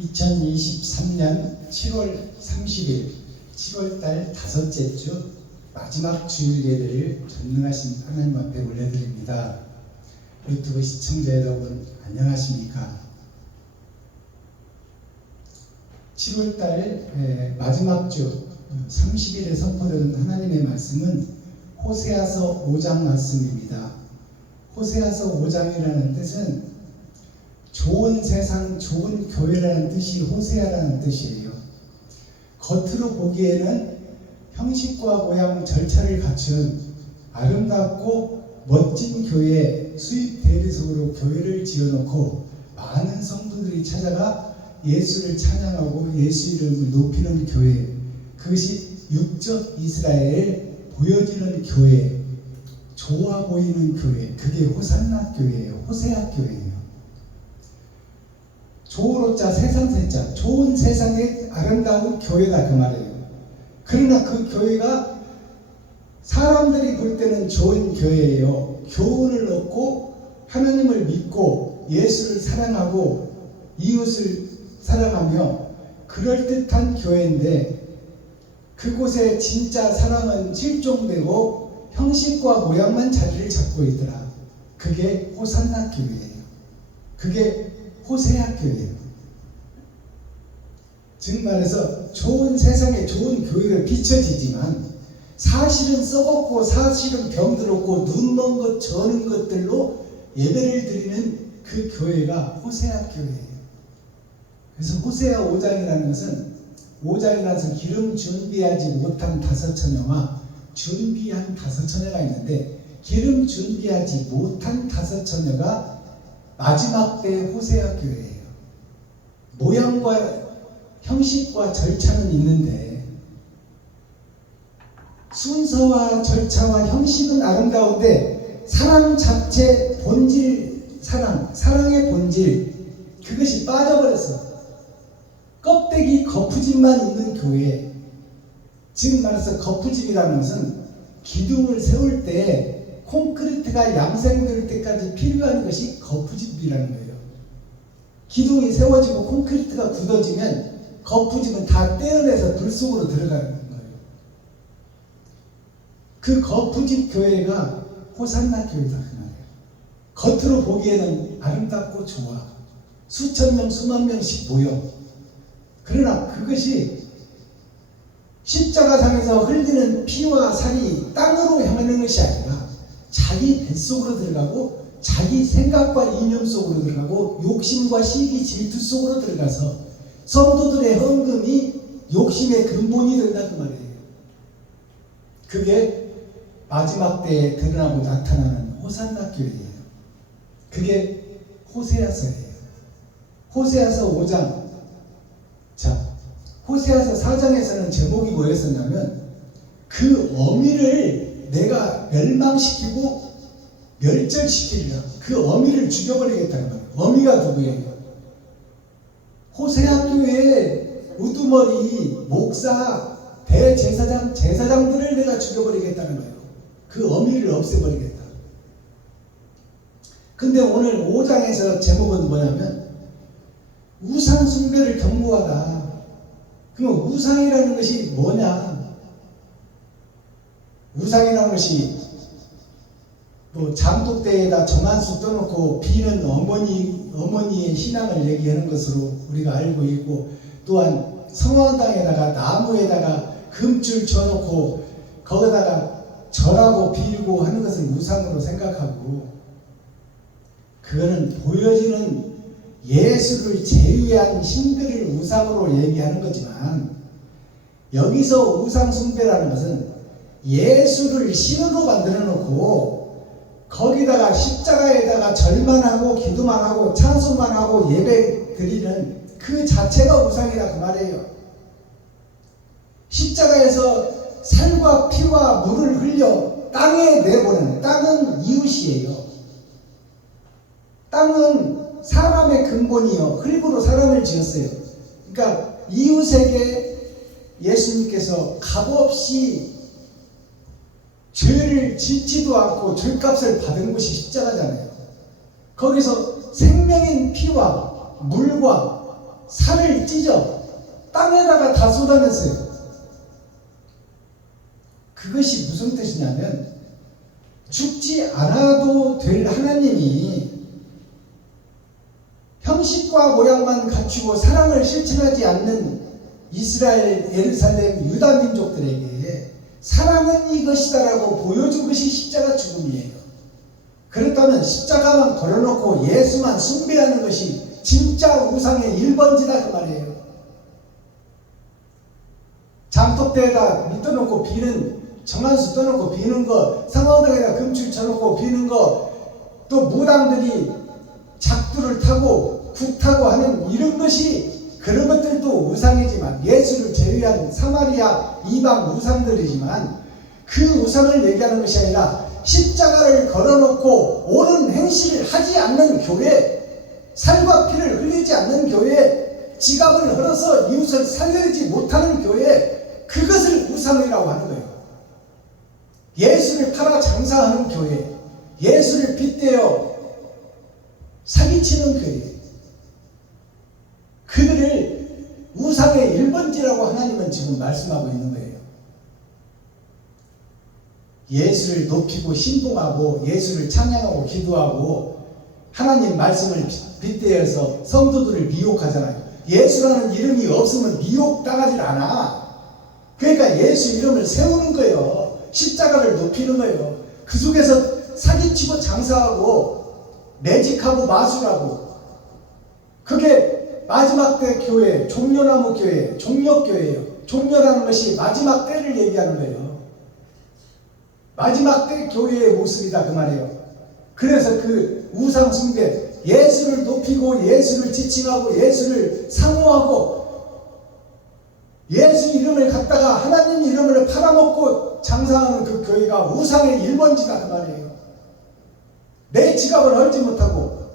2023년 7월 30일 7월달 다섯째 주 마지막 주일 예배를 전능하신 하나님 앞에 올려드립니다. 유튜브 시청자 여러분 안녕하십니까? 7월달 마지막 주 30일에 선포되는 하나님의 말씀은 호세아서 5장 말씀입니다. 호세아서 5장이라는 뜻은 좋은 세상, 좋은 교회라는 뜻이 호세아라는 뜻이에요. 겉으로 보기에는 형식과 모양, 절차를 갖춘 아름답고 멋진 교회, 수입 대리석으로 교회를 지어놓고 많은 성도들이 찾아가 예수를 찬양하고 예수 이름을 높이는 교회, 그것이 육적 이스라엘 보여지는 교회, 좋아 보이는 교회, 그게 호산나 교회예요. 호세아 교회예요. 좋으로자 세상세자, 좋은 세상의 아름다운 교회다 그 말이에요. 그러나 그 교회가 사람들이 볼 때는 좋은 교회예요. 교훈을 얻고 하나님을 믿고 예수를 사랑하고 이웃을 사랑하며 그럴듯한 교회인데 그곳에 진짜 사랑은 실종되고 형식과 모양만 자리를 잡고 있더라. 그게 호산나 교회예요. 그게 호세아 교회예요. 즉 말해서 좋은 세상에 좋은 교회가 비춰지지만 사실은 썩었고 사실은 병들었고 눈먼 것 저는 것들로 예배를 드리는 그 교회가 호세아 교회예요. 그래서 호세아 5장이라는 것은 5장이라서 기름 준비하지 못한 다섯 처녀와 준비한 다섯 처녀가 있는데 기름 준비하지 못한 다섯 처녀가 마지막 때 호세아 교회예요. 모양과 형식과 절차는 있는데 순서와 절차와 형식은 아름다운데 사랑 자체 본질, 사랑의 본질 그것이 빠져버렸어. 껍데기 거푸집만 있는 교회. 지금 말해서 거푸집이라는 것은 기둥을 세울 때 콘크리트가 양생될 때까지 필요한 것이 거푸집이라는 거예요. 기둥이 세워지고 콘크리트가 굳어지면 거푸집은 다 떼어내서 불 속으로 들어가는 거예요. 그 거푸집 교회가 호산나 교회다 그 말이에요. 겉으로 보기에는 아름답고 좋아. 수천 명, 수만 명씩 모여. 그러나 그것이 십자가상에서 흘리는 피와 살이 땅으로 향하는 것이 아니라 자기 뱃속으로 들어가고 자기 생각과 이념 속으로 들어가고 욕심과 시기 질투 속으로 들어가서 성도들의 헌금이 욕심의 근본이 된다 그 말이에요. 그게 마지막 때에 드러나고 나타나는 호산나 교회예요. 그게 호세아서예요. 호세아서 5장. 자, 호세아서 4장에서는 제목이 뭐였었냐면 그 어미를 내가 멸망시키고 멸절시키리라. 그 어미를 죽여버리겠다는 거예요. 어미가 누구예요? 호세아 교회의 우두머리, 목사, 대제사장, 제사장들을 내가 죽여버리겠다는 거예요. 그 어미를 없애버리겠다. 근데 오늘 5장에서 제목은 뭐냐면 우상 숭배를 경고하다. 그럼 우상이라는 것이 뭐냐? 우상이라는 것이 또 장독대에다 정한수 떠놓고 비는 어머니의 신앙을 얘기하는 것으로 우리가 알고 있고 또한 성황당에다가 나무에다가 금줄 쳐놓고 거기다가 절하고 빌고 하는 것을 우상으로 생각하고 그거는 보여지는 예수를 제외한 신들을 우상으로 얘기하는 거지만 여기서 우상 숭배라는 것은 예수를 신으로 만들어 놓고 거기다가 십자가에다가 절만 하고 기도만 하고 찬송만 하고 예배 드리는 그 자체가 우상이라 그 말이에요. 십자가에서 살과 피와 물을 흘려 땅에 내보내는, 땅은 이웃이에요. 땅은 사람의 근본이요. 흙으로 사람을 지었어요. 그러니까 이웃에게 예수님께서 값없이 죄를 짓지도 않고 죄값을 받은 것이 십자가잖아요. 거기서 생명인 피와 물과 살을 찢어 땅에다가 다 쏟아냈어요. 그것이 무슨 뜻이냐면 죽지 않아도 될 하나님이 형식과 모양만 갖추고 사랑을 실천하지 않는 이스라엘, 예루살렘, 유다 민족들에게 사랑은 이것이다라고 보여준 것이 십자가 죽음이에요. 그렇다면 십자가만 걸어놓고 예수만 숭배하는 것이 진짜 우상의 1번지다 그 말이에요. 장독대에다 밑떠놓고 비는, 정한수 떠놓고 비는 거, 상어당에다 금줄 쳐놓고 비는 거, 또 무당들이 작두를 타고 국 타고 하는 이런 것이, 그런 것들도 우상이지만, 예수를 제외한 사마리아 이방 우상들이지만, 그 우상을 얘기하는 것이 아니라 십자가를 걸어놓고 옳은 행실을 하지 않는 교회, 살과 피를 흘리지 않는 교회, 지갑을 헐어서 이웃을 살려내지 못하는 교회, 그것을 우상이라고 하는 거예요. 예수를 팔아 장사하는 교회, 예수를 빗대어 사기치는 교회, 그들을 우상의 1번지라고 하나님은 지금 말씀하고 있는 거예요. 예수를 높이고 신봉하고 예수를 찬양하고 기도하고 하나님 말씀을 빗대어서 성도들을 미혹하잖아요. 예수라는 이름이 없으면 미혹당하지 않아. 그러니까 예수 이름을 세우는 거예요. 십자가를 높이는 거예요. 그 속에서 사기치고 장사하고 매직하고 마술하고, 그게 마지막 때 교회, 종려나무 교회, 종려교회예요. 종려라는 것이 마지막 때를 얘기하는 거예요. 마지막 때 교회의 모습이다 그 말이에요. 그래서 그 우상 숭배, 예수를 높이고 예수를 지칭하고 예수를 상호하고 예수 이름을 갖다가 하나님 이름을 팔아먹고 장사하는 그 교회가 우상의 1번지다 그 말이에요. 내 지갑을 헐지 못하고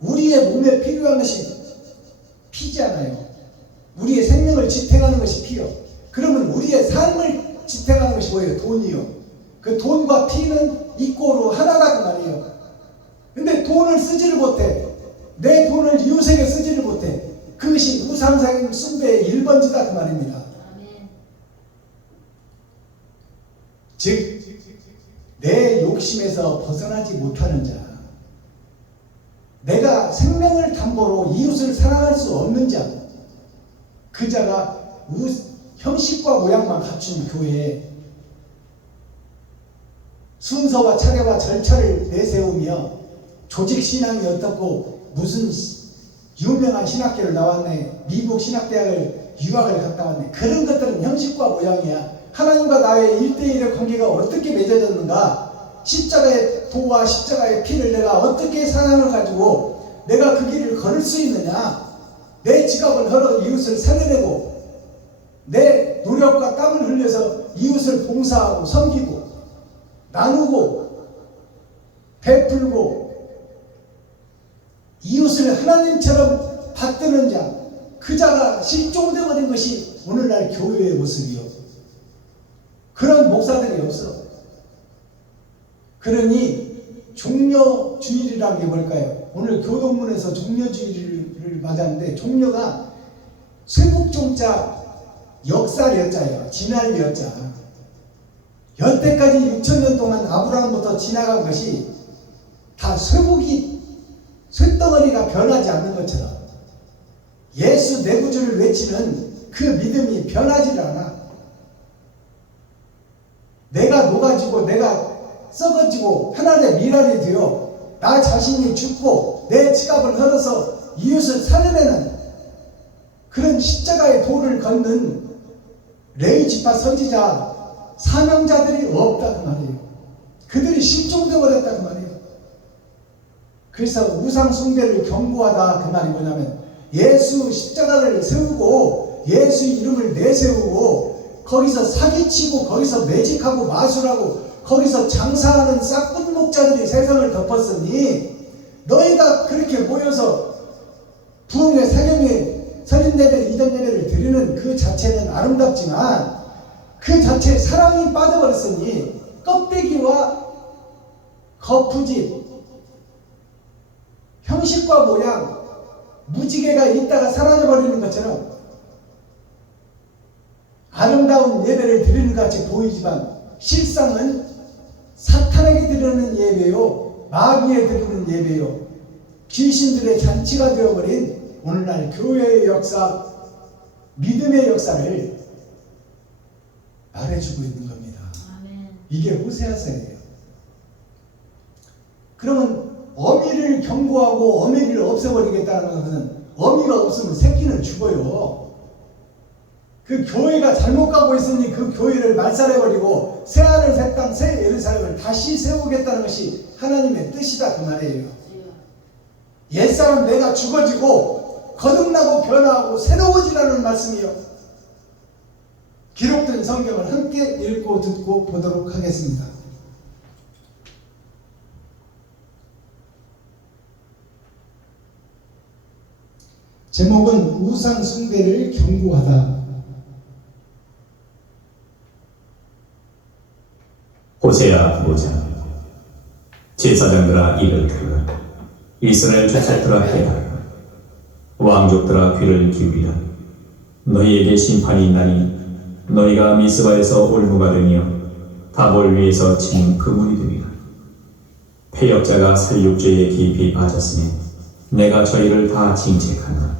우리의 몸에 필요한 것이 피잖아요. 우리의 생명을 지탱하는 것이 피요. 그러면 우리의 삶을 지탱하는 것이 뭐예요? 돈이요. 그 돈과 피는 이꼬로 하나다 그 말이에요. 근데 돈을 쓰지를 못해. 내 돈을 이웃에게 쓰지를 못해. 그것이 우상상 숭배의 1번지다 그 말입니다. 즉 내 욕심에서 벗어나지 못하는 자, 내가 생명을 담보로 이웃을 사랑할 수 없는 자, 그 자가 형식과 모양만 갖춘 교회에 순서와 차례와 절차를 내세우며 조직신앙이 어떻고 무슨 유명한 신학교를 나왔네, 미국 신학대학을 유학을 갔다 왔네, 그런 것들은 형식과 모양이야. 하나님과 나의 1대1의 관계가 어떻게 맺어졌는가, 십자가의 도와 십자가의 피를 내가 어떻게 사랑을 가지고 내가 그 길을 걸을 수 있느냐, 내 지갑을 헐어 이웃을 살려내고 내 노력과 땀을 흘려서 이웃을 봉사하고 섬기고 나누고 베풀고 이웃을 하나님처럼 받드는 자, 그 자가 실종되어버린 것이 오늘날 교회의 모습이요. 그런 목사들이 없어. 그러니 종려주일이라는 게 뭘까요? 오늘 교동문에서 종려주일을 맞았는데, 종려가 쇠국종자 역살 여자예요. 지날 여자. 여태까지 6,000년 동안 아브라함부터 지나간 것이 다 쇠국이, 쇳덩어리가 변하지 않는 것처럼 예수 내 구주를 외치는 그 믿음이 변하지 않아. 내가 녹아지고 내가 썩어지고 하나님의 미랄이 되어 나 자신이 죽고 내 지갑을 헐어서 이웃을 살려내는 그런 십자가의 도를 걷는 레위지파 선지자 사명자들이 없다 그 말이에요. 그들이 실종되어 버렸다 그 말이에요. 그래서 우상 숭배를 경고하다 그 말이 뭐냐면, 예수 십자가를 세우고 예수 이름을 내세우고 거기서 사기치고 거기서 매직하고 마술하고 거기서 장사하는 싹쁜 목자들이 세상을 덮었으니, 너희가 그렇게 모여서 부흥회, 사경회, 설립예배, 이전예배를 드리는 그 자체는 아름답지만 그 자체에 사랑이 빠져버렸으니 껍데기와 거푸집, 형식과 모양, 무지개가 있다가 사라져버리는 것처럼 아름다운 예배를 드리는 것 같이 보이지만 실상은 사탄에게 드리는 예배요, 마귀에 드리는 예배요, 귀신들의 잔치가 되어버린 오늘날 교회의 역사, 믿음의 역사를 말해주고 있는 겁니다. 이게 호세아서예요. 그러면 어미를 경고하고 어미를 없애버리겠다는 것은 어미가 없으면 새끼는 죽어요. 그 교회가 잘못 가고 있으니 그 교회를 말살해버리고 새하늘 새 땅 새 예루살렘을 다시 세우겠다는 것이 하나님의 뜻이다 그 말이에요. 옛사람 내가 죽어지고 거듭나고 변화하고 새로워지라는 말씀이요. 기록된 성경을 함께 읽고 듣고 보도록 하겠습니다. 제목은 우상 숭배를 경고하다. 호세아 5장. 제사장들아 이를 들으라. 이스라엘 족속들아 해라. 왕족들아 귀를 기울이라. 너희에게 심판이 있나니 너희가 미스바에서 올무가 되며 다볼 위에서 치는 그물이 되리라. 패역자가 살육죄에 깊이 빠졌으니 내가 저희를 다 징책하노라.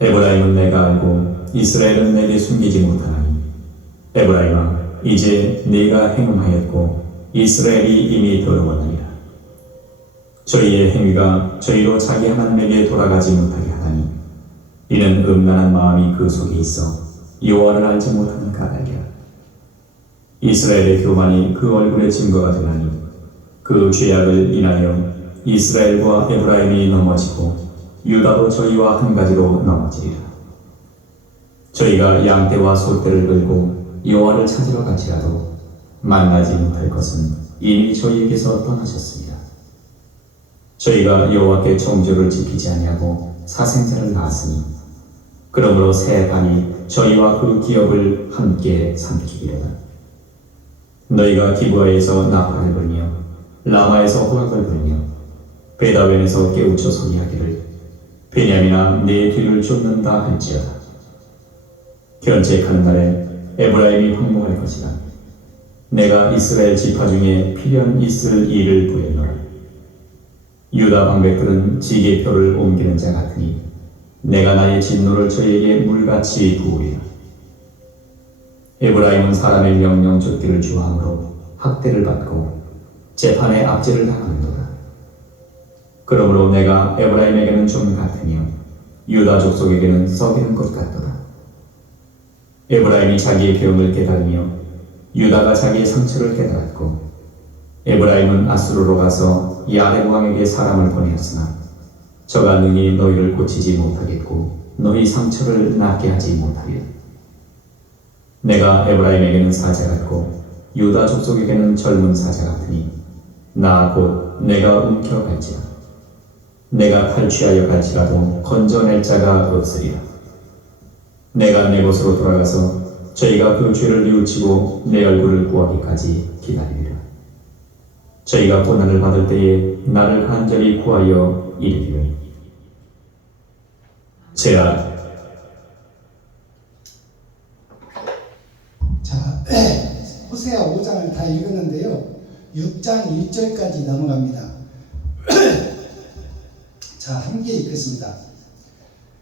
에브라임은 내가 알고 이스라엘은 내게 숨기지 못하나니 에브라임아 이제 네가 행음하였고 이스라엘이 이미 더러웠느니라. 저희의 행위가 저희로 자기 하나님에게 돌아가지 못하게 하다니 이는 음란한 마음이 그 속에 있어 여호와를 알지 못하는 까닭이라. 이스라엘의 교만이 그 얼굴의 증거가 되나니 그 죄악을 인하여 이스라엘과 에브라임이 넘어지고 유다도 저희와 한 가지로 넘어지리라. 저희가 양떼와 소떼를 들고 여호와를 찾으러 갈지라도 만나지 못할 것은 이미 저희에게서 떠나셨습니다. 저희가 여호와께 정죄를 지키지 아니하고 사생자를 낳았으니 그러므로 새 반이 저희와 그 기업을 함께 삼키리로다. 너희가 기브아에서 나팔을 불며 라마에서 호각을 불며 베다웬에서 깨우쳐 소리하기를 베냐민아 내 뒤를 쫓는다 할지어다. 견책하는 날에 에브라임이 황무할 것이다. 내가 이스라엘 지파 중에 필연 있을 일을 구했노라. 유다 방백들은 지게표를 옮기는 자 같으니 내가 나의 진노를 저에게 물같이 부으리라. 에브라임은 사람의 명령 쫓기를 좋아하므로 학대를 받고 재판에 압제를 당하는도다. 그러므로 내가 에브라임에게는 좀 같으며 유다 족속에게는 썩이는 것 같도다. 에브라임이 자기의 병을 깨달으며 유다가 자기의 상처를 깨달았고 에브라임은 아수르로 가서 야렙 왕에게 사람을 보내었으나 저가 능히 너희를 고치지 못하겠고 너희 상처를 낫게 하지 못하리라. 내가 에브라임에게는 사자 같고 유다 족속에게는 젊은 사자 같으니 나 곧 내가 움켜갈지라. 내가 탈취하여 갈지라도 건져낼 자가 없으리라. 내가 내 곳으로 돌아가서 저희가 그 죄를 뉘우치고 내 얼굴을 구하기까지 기다리리라. 저희가 고난을 받을 때에 나를 간절히 구하여 이르기를 제가 자, 호세아 5장을 다 읽었는데요. 6장 1절까지 넘어갑니다. 자, 함께 읽겠습니다.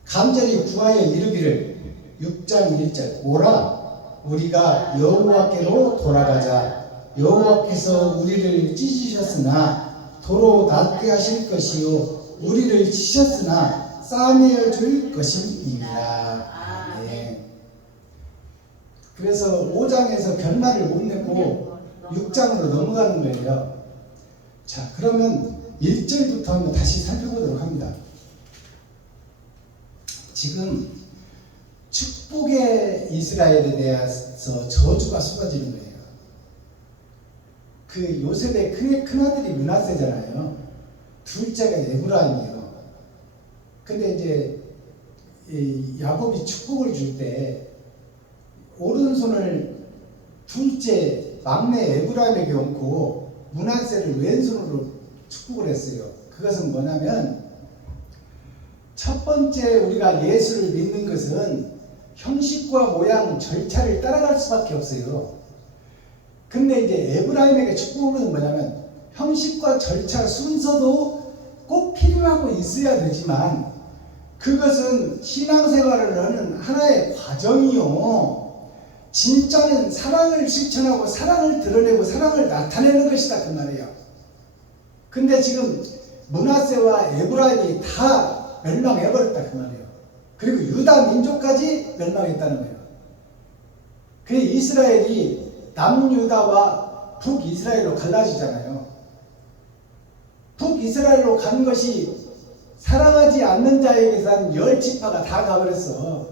간절히 구하여 이르기를 6장 1절 오라 우리가 여호와께로 돌아가자. 여호와께서 우리를 찢으셨으나 도로 낫게 하실 것이요 우리를 치셨으나 싸매어 줄 것임이니라. 네. 그래서 5장에서 결말을 못 내고 6장으로 넘어가는 거예요. 자, 그러면 1절부터 한번 다시 살펴보도록 합니다. 지금 축복의 이스라엘에 대해서 저주가 쏟아지는 거예요. 그 요셉의 큰아들이 므낫세잖아요. 둘째가 에브라임이에요. 근데 이제 이 야곱이 축복을 줄 때 오른손을 둘째 막내 에브라임에게 얹고 므낫세를 왼손으로 축복을 했어요. 그것은 뭐냐면 첫 번째 우리가 예수를 믿는 것은 형식과 모양, 절차를 따라갈 수밖에 없어요. 근데 이제 에브라임에게 축복은 뭐냐면 형식과 절차, 순서도 꼭 필요하고 있어야 되지만 그것은 신앙생활을 하는 하나의 과정이요. 진짜는 사랑을 실천하고 사랑을 드러내고 사랑을 나타내는 것이다 그 말이에요. 근데 지금 므낫세와 에브라임이 다 멸망해버렸다 그 말이에요. 그리고 유다 민족까지 멸망했다는 거예요. 그 이스라엘이 남유다와 북이스라엘로 갈라지잖아요. 북이스라엘로 간 것이 사랑하지 않는 자에게서 한 10지파가 다 가버렸어.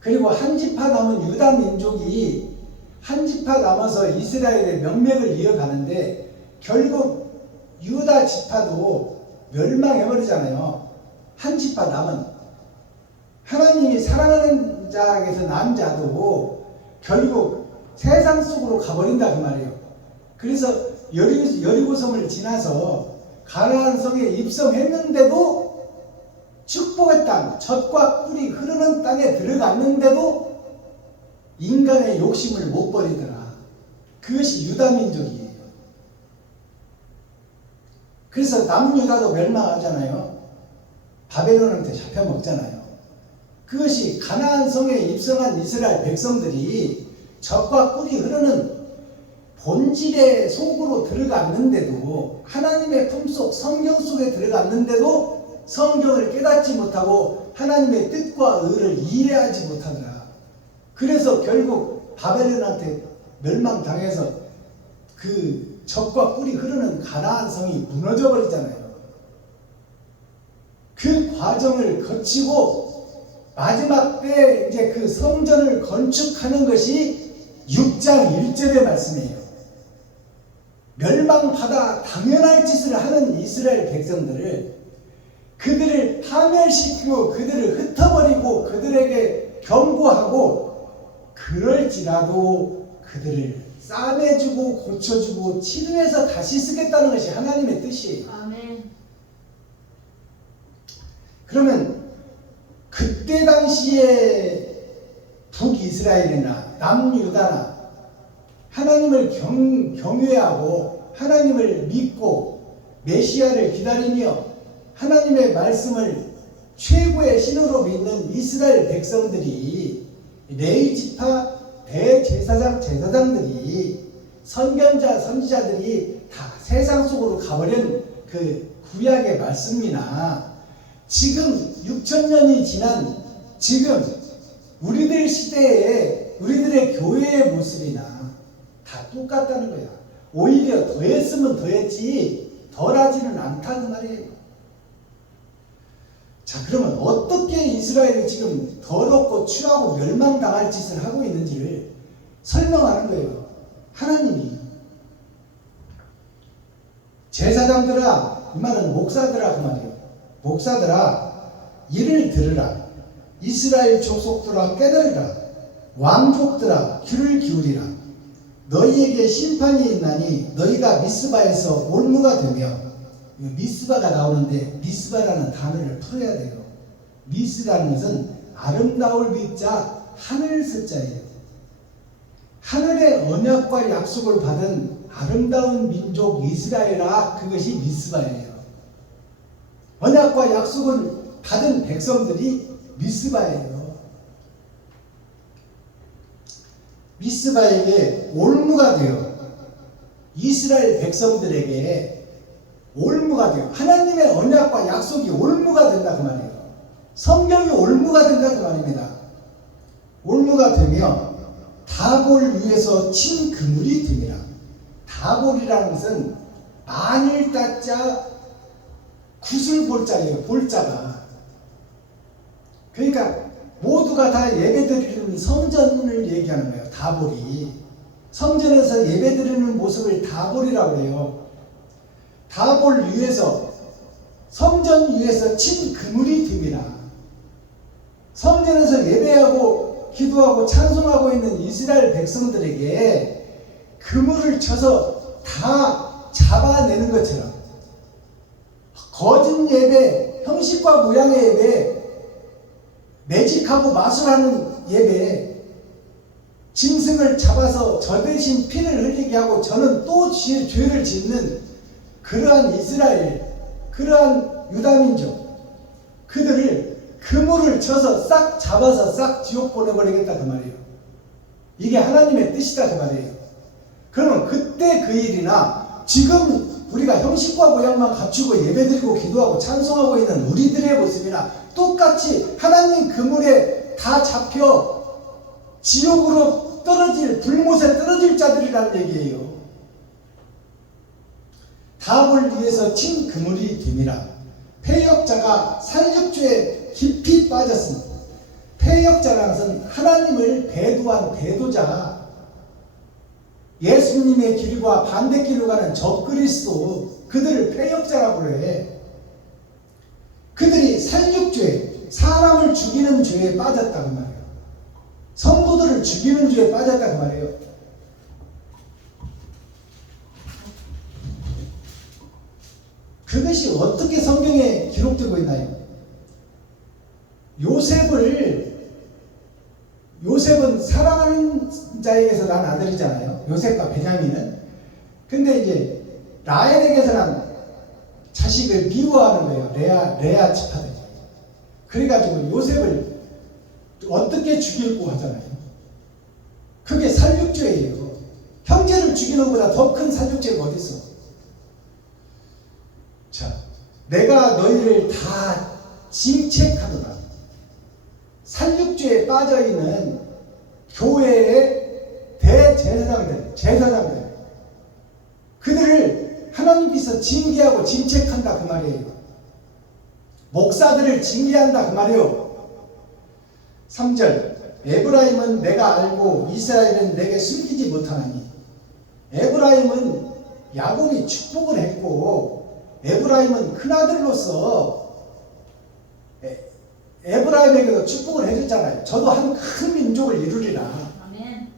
그리고 한 지파 남은 유다 민족이 한 지파 남아서 이스라엘의 명맥을 이어가는데 결국 유다 지파도 멸망해버리잖아요. 한 지파 남은 하나님이 사랑하는 자에게서 난 자도 결국 세상 속으로 가버린다 그 말이에요. 그래서 여리고성을 지나서 가나안 성에 입성했는데도 축복의 땅, 젖과 꿀이 흐르는 땅에 들어갔는데도 인간의 욕심을 못 버리더라. 그것이 유다 민족이에요. 그래서 남유다도 멸망하잖아요. 바벨론한테 잡혀먹잖아요. 그것이 가나안 성에 입성한 이스라엘 백성들이 젖과 꿀이 흐르는 본질의 속으로 들어갔는데도 하나님의 품속 성경 속에 들어갔는데도 성경을 깨닫지 못하고 하나님의 뜻과 의를 이해하지 못하더라. 그래서 결국 바벨론한테 멸망당해서 그 젖과 꿀이 흐르는 가나안 성이 무너져 버리잖아요. 그 과정을 거치고 마지막 때 이제 그 성전을 건축하는 것이 6장 1절의 말씀이에요. 멸망받아 당연할 짓을 하는 이스라엘 백성들을 그들을 파멸시키고 그들을 흩어버리고 그들에게 경고하고 그럴지라도 그들을 싸매주고 고쳐주고 치료해서 다시 쓰겠다는 것이 하나님의 뜻이에요. 아멘. 그러면 그때 당시에 북이스라엘이나 남유다나 하나님을 경외하고 하나님을 믿고 메시아를 기다리며 하나님의 말씀을 최고의 신으로 믿는 이스라엘 백성들이 레위지파 대제사장 제사장들이 선견자 선지자들이 다 세상 속으로 가버린 그 구약의 말씀이나 지금 6,000년이 지난 지금 우리들 시대에 우리들의 교회의 모습이나 다 똑같다는 거야. 오히려 더했으면 더했지 덜하지는 않다는 말이에요. 자, 그러면 어떻게 이스라엘이 지금 더럽고 추하고 멸망당할 짓을 하고 있는지를 설명하는 거예요. 하나님이 제사장들아, 이 말은 목사들아 그 말이에요. 목사들아, 이를 들으라. 이스라엘 족속들아 깨달으라. 왕족들아 귀를 기울이라. 너희에게 심판이 있나니 너희가 미스바에서 올무가 되며, 미스바가 나오는데 미스바라는 단어를 풀어야 돼요. 미스라는 것은 아름다울 미자 하늘 숫자예요. 하늘의 언약과 약속을 받은 아름다운 민족 이스라엘아, 그것이 미스바예요. 언약과 약속을 받은 백성들이 미스바예요. 미스바에게 올무가 되어 이스라엘 백성들에게 올무가 돼요. 하나님의 언약과 약속이 올무가 된다 그 말이에요. 성경이 올무가 된다 그 말입니다. 올무가 되며 다볼 위에서 친 그물이 됨이라. 다볼이라는 것은 만일 따자 구슬 볼자예요. 볼자가. 그러니까 모두가 다 예배드리는 성전을 얘기하는 거예요. 다볼이. 성전에서 예배드리는 모습을 다볼이라고 해요. 다볼 위에서 성전 위에서 친 그물이 듭니다. 성전에서 예배하고 기도하고 찬송하고 있는 이스라엘 백성들에게 그물을 쳐서 다 잡아내는 것처럼 거짓 예배, 형식과 모양의 예배, 매직하고 마술하는 예배, 짐승을 잡아서 저 대신 피를 흘리게 하고 저는 또 죄를 짓는 그러한 이스라엘, 그러한 유다민족, 그들을 그물을 쳐서 싹 잡아서 싹 지옥 보내버리겠다 그 말이에요. 이게 하나님의 뜻이다 그 말이에요. 그러면 그때 그 일이나 지금 우리가 형식과 모양만 갖추고 예배드리고 기도하고 찬송하고 있는 우리들의 모습이나 똑같이 하나님 그물에 다 잡혀 지옥으로 떨어질, 불못에 떨어질 자들이라는 얘기예요. 다음을 위해서 친 그물이 됨이라. 패역자가 살육죄에 깊이 빠졌습니다. 패역자라는 것은 하나님을 배도한 배도자, 예수님의 길과 반대길로 가는 적그리스도, 그들을 패역자라고 그래. 그들이 살육죄, 사람을 죽이는 죄에 빠졌다 그 말이에요. 성도들을 죽이는 죄에 빠졌다 그 말이에요. 그것이 어떻게 성경에 기록되고 있나요? 요셉은 사랑하는 자에게서 난 아들이잖아요. 요셉과 베냐민은. 근데 이제 라헬에게서 난 자식을 미워하는 거예요. 레아 지파들. 그래가지고 요셉을 어떻게 죽이려고 하잖아요. 그게 살육죄예요. 형제를 죽이는 것보다 더 큰 살육죄가 어디 있어? 자, 내가 너희를 다 징책하노라. 살육죄에 빠져있는 교회의 제사장들, 그들을 하나님께서 징계하고 징책한다 그 말이에요. 목사들을 징계한다 그 말이에요. 3절, 에브라임은 내가 알고 이스라엘은 내게 숨기지 못하나니. 에브라임은 야곱이 축복을 했고, 에브라임은 큰아들로서 에브라임에게도 축복을 해줬잖아요. 저도 한 큰 민족을 이루리라. 아멘.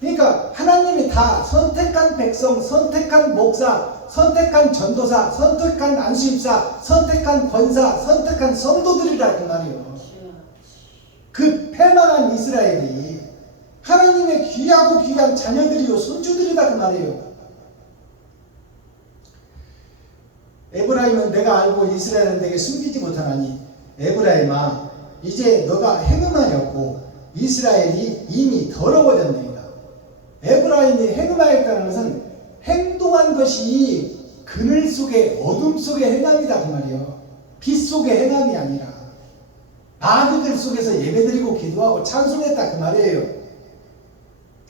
그러니까 하나님이 다 선택한 백성, 선택한 목사, 선택한 전도사, 선택한 안수입사, 선택한 권사, 선택한 성도들이라 그 말이에요. 그 패망한 이스라엘이 하나님의 귀하고 귀한 자녀들이요 손주들이다 그 말이에요. 에브라임은 내가 알고 이스라엘은 내게 숨기지 못하나니. 에브라임아, 이제 너가 행음하였고 이스라엘이 이미 더러워졌느니라. 에브라임이 행음하였다는 것은 행동한 것이 그늘 속에 어둠 속의 행함이다 그 말이에요. 빛 속의 행함이 아니라 마귀들 속에서 예배드리고 기도하고 찬송했다 그 말이에요.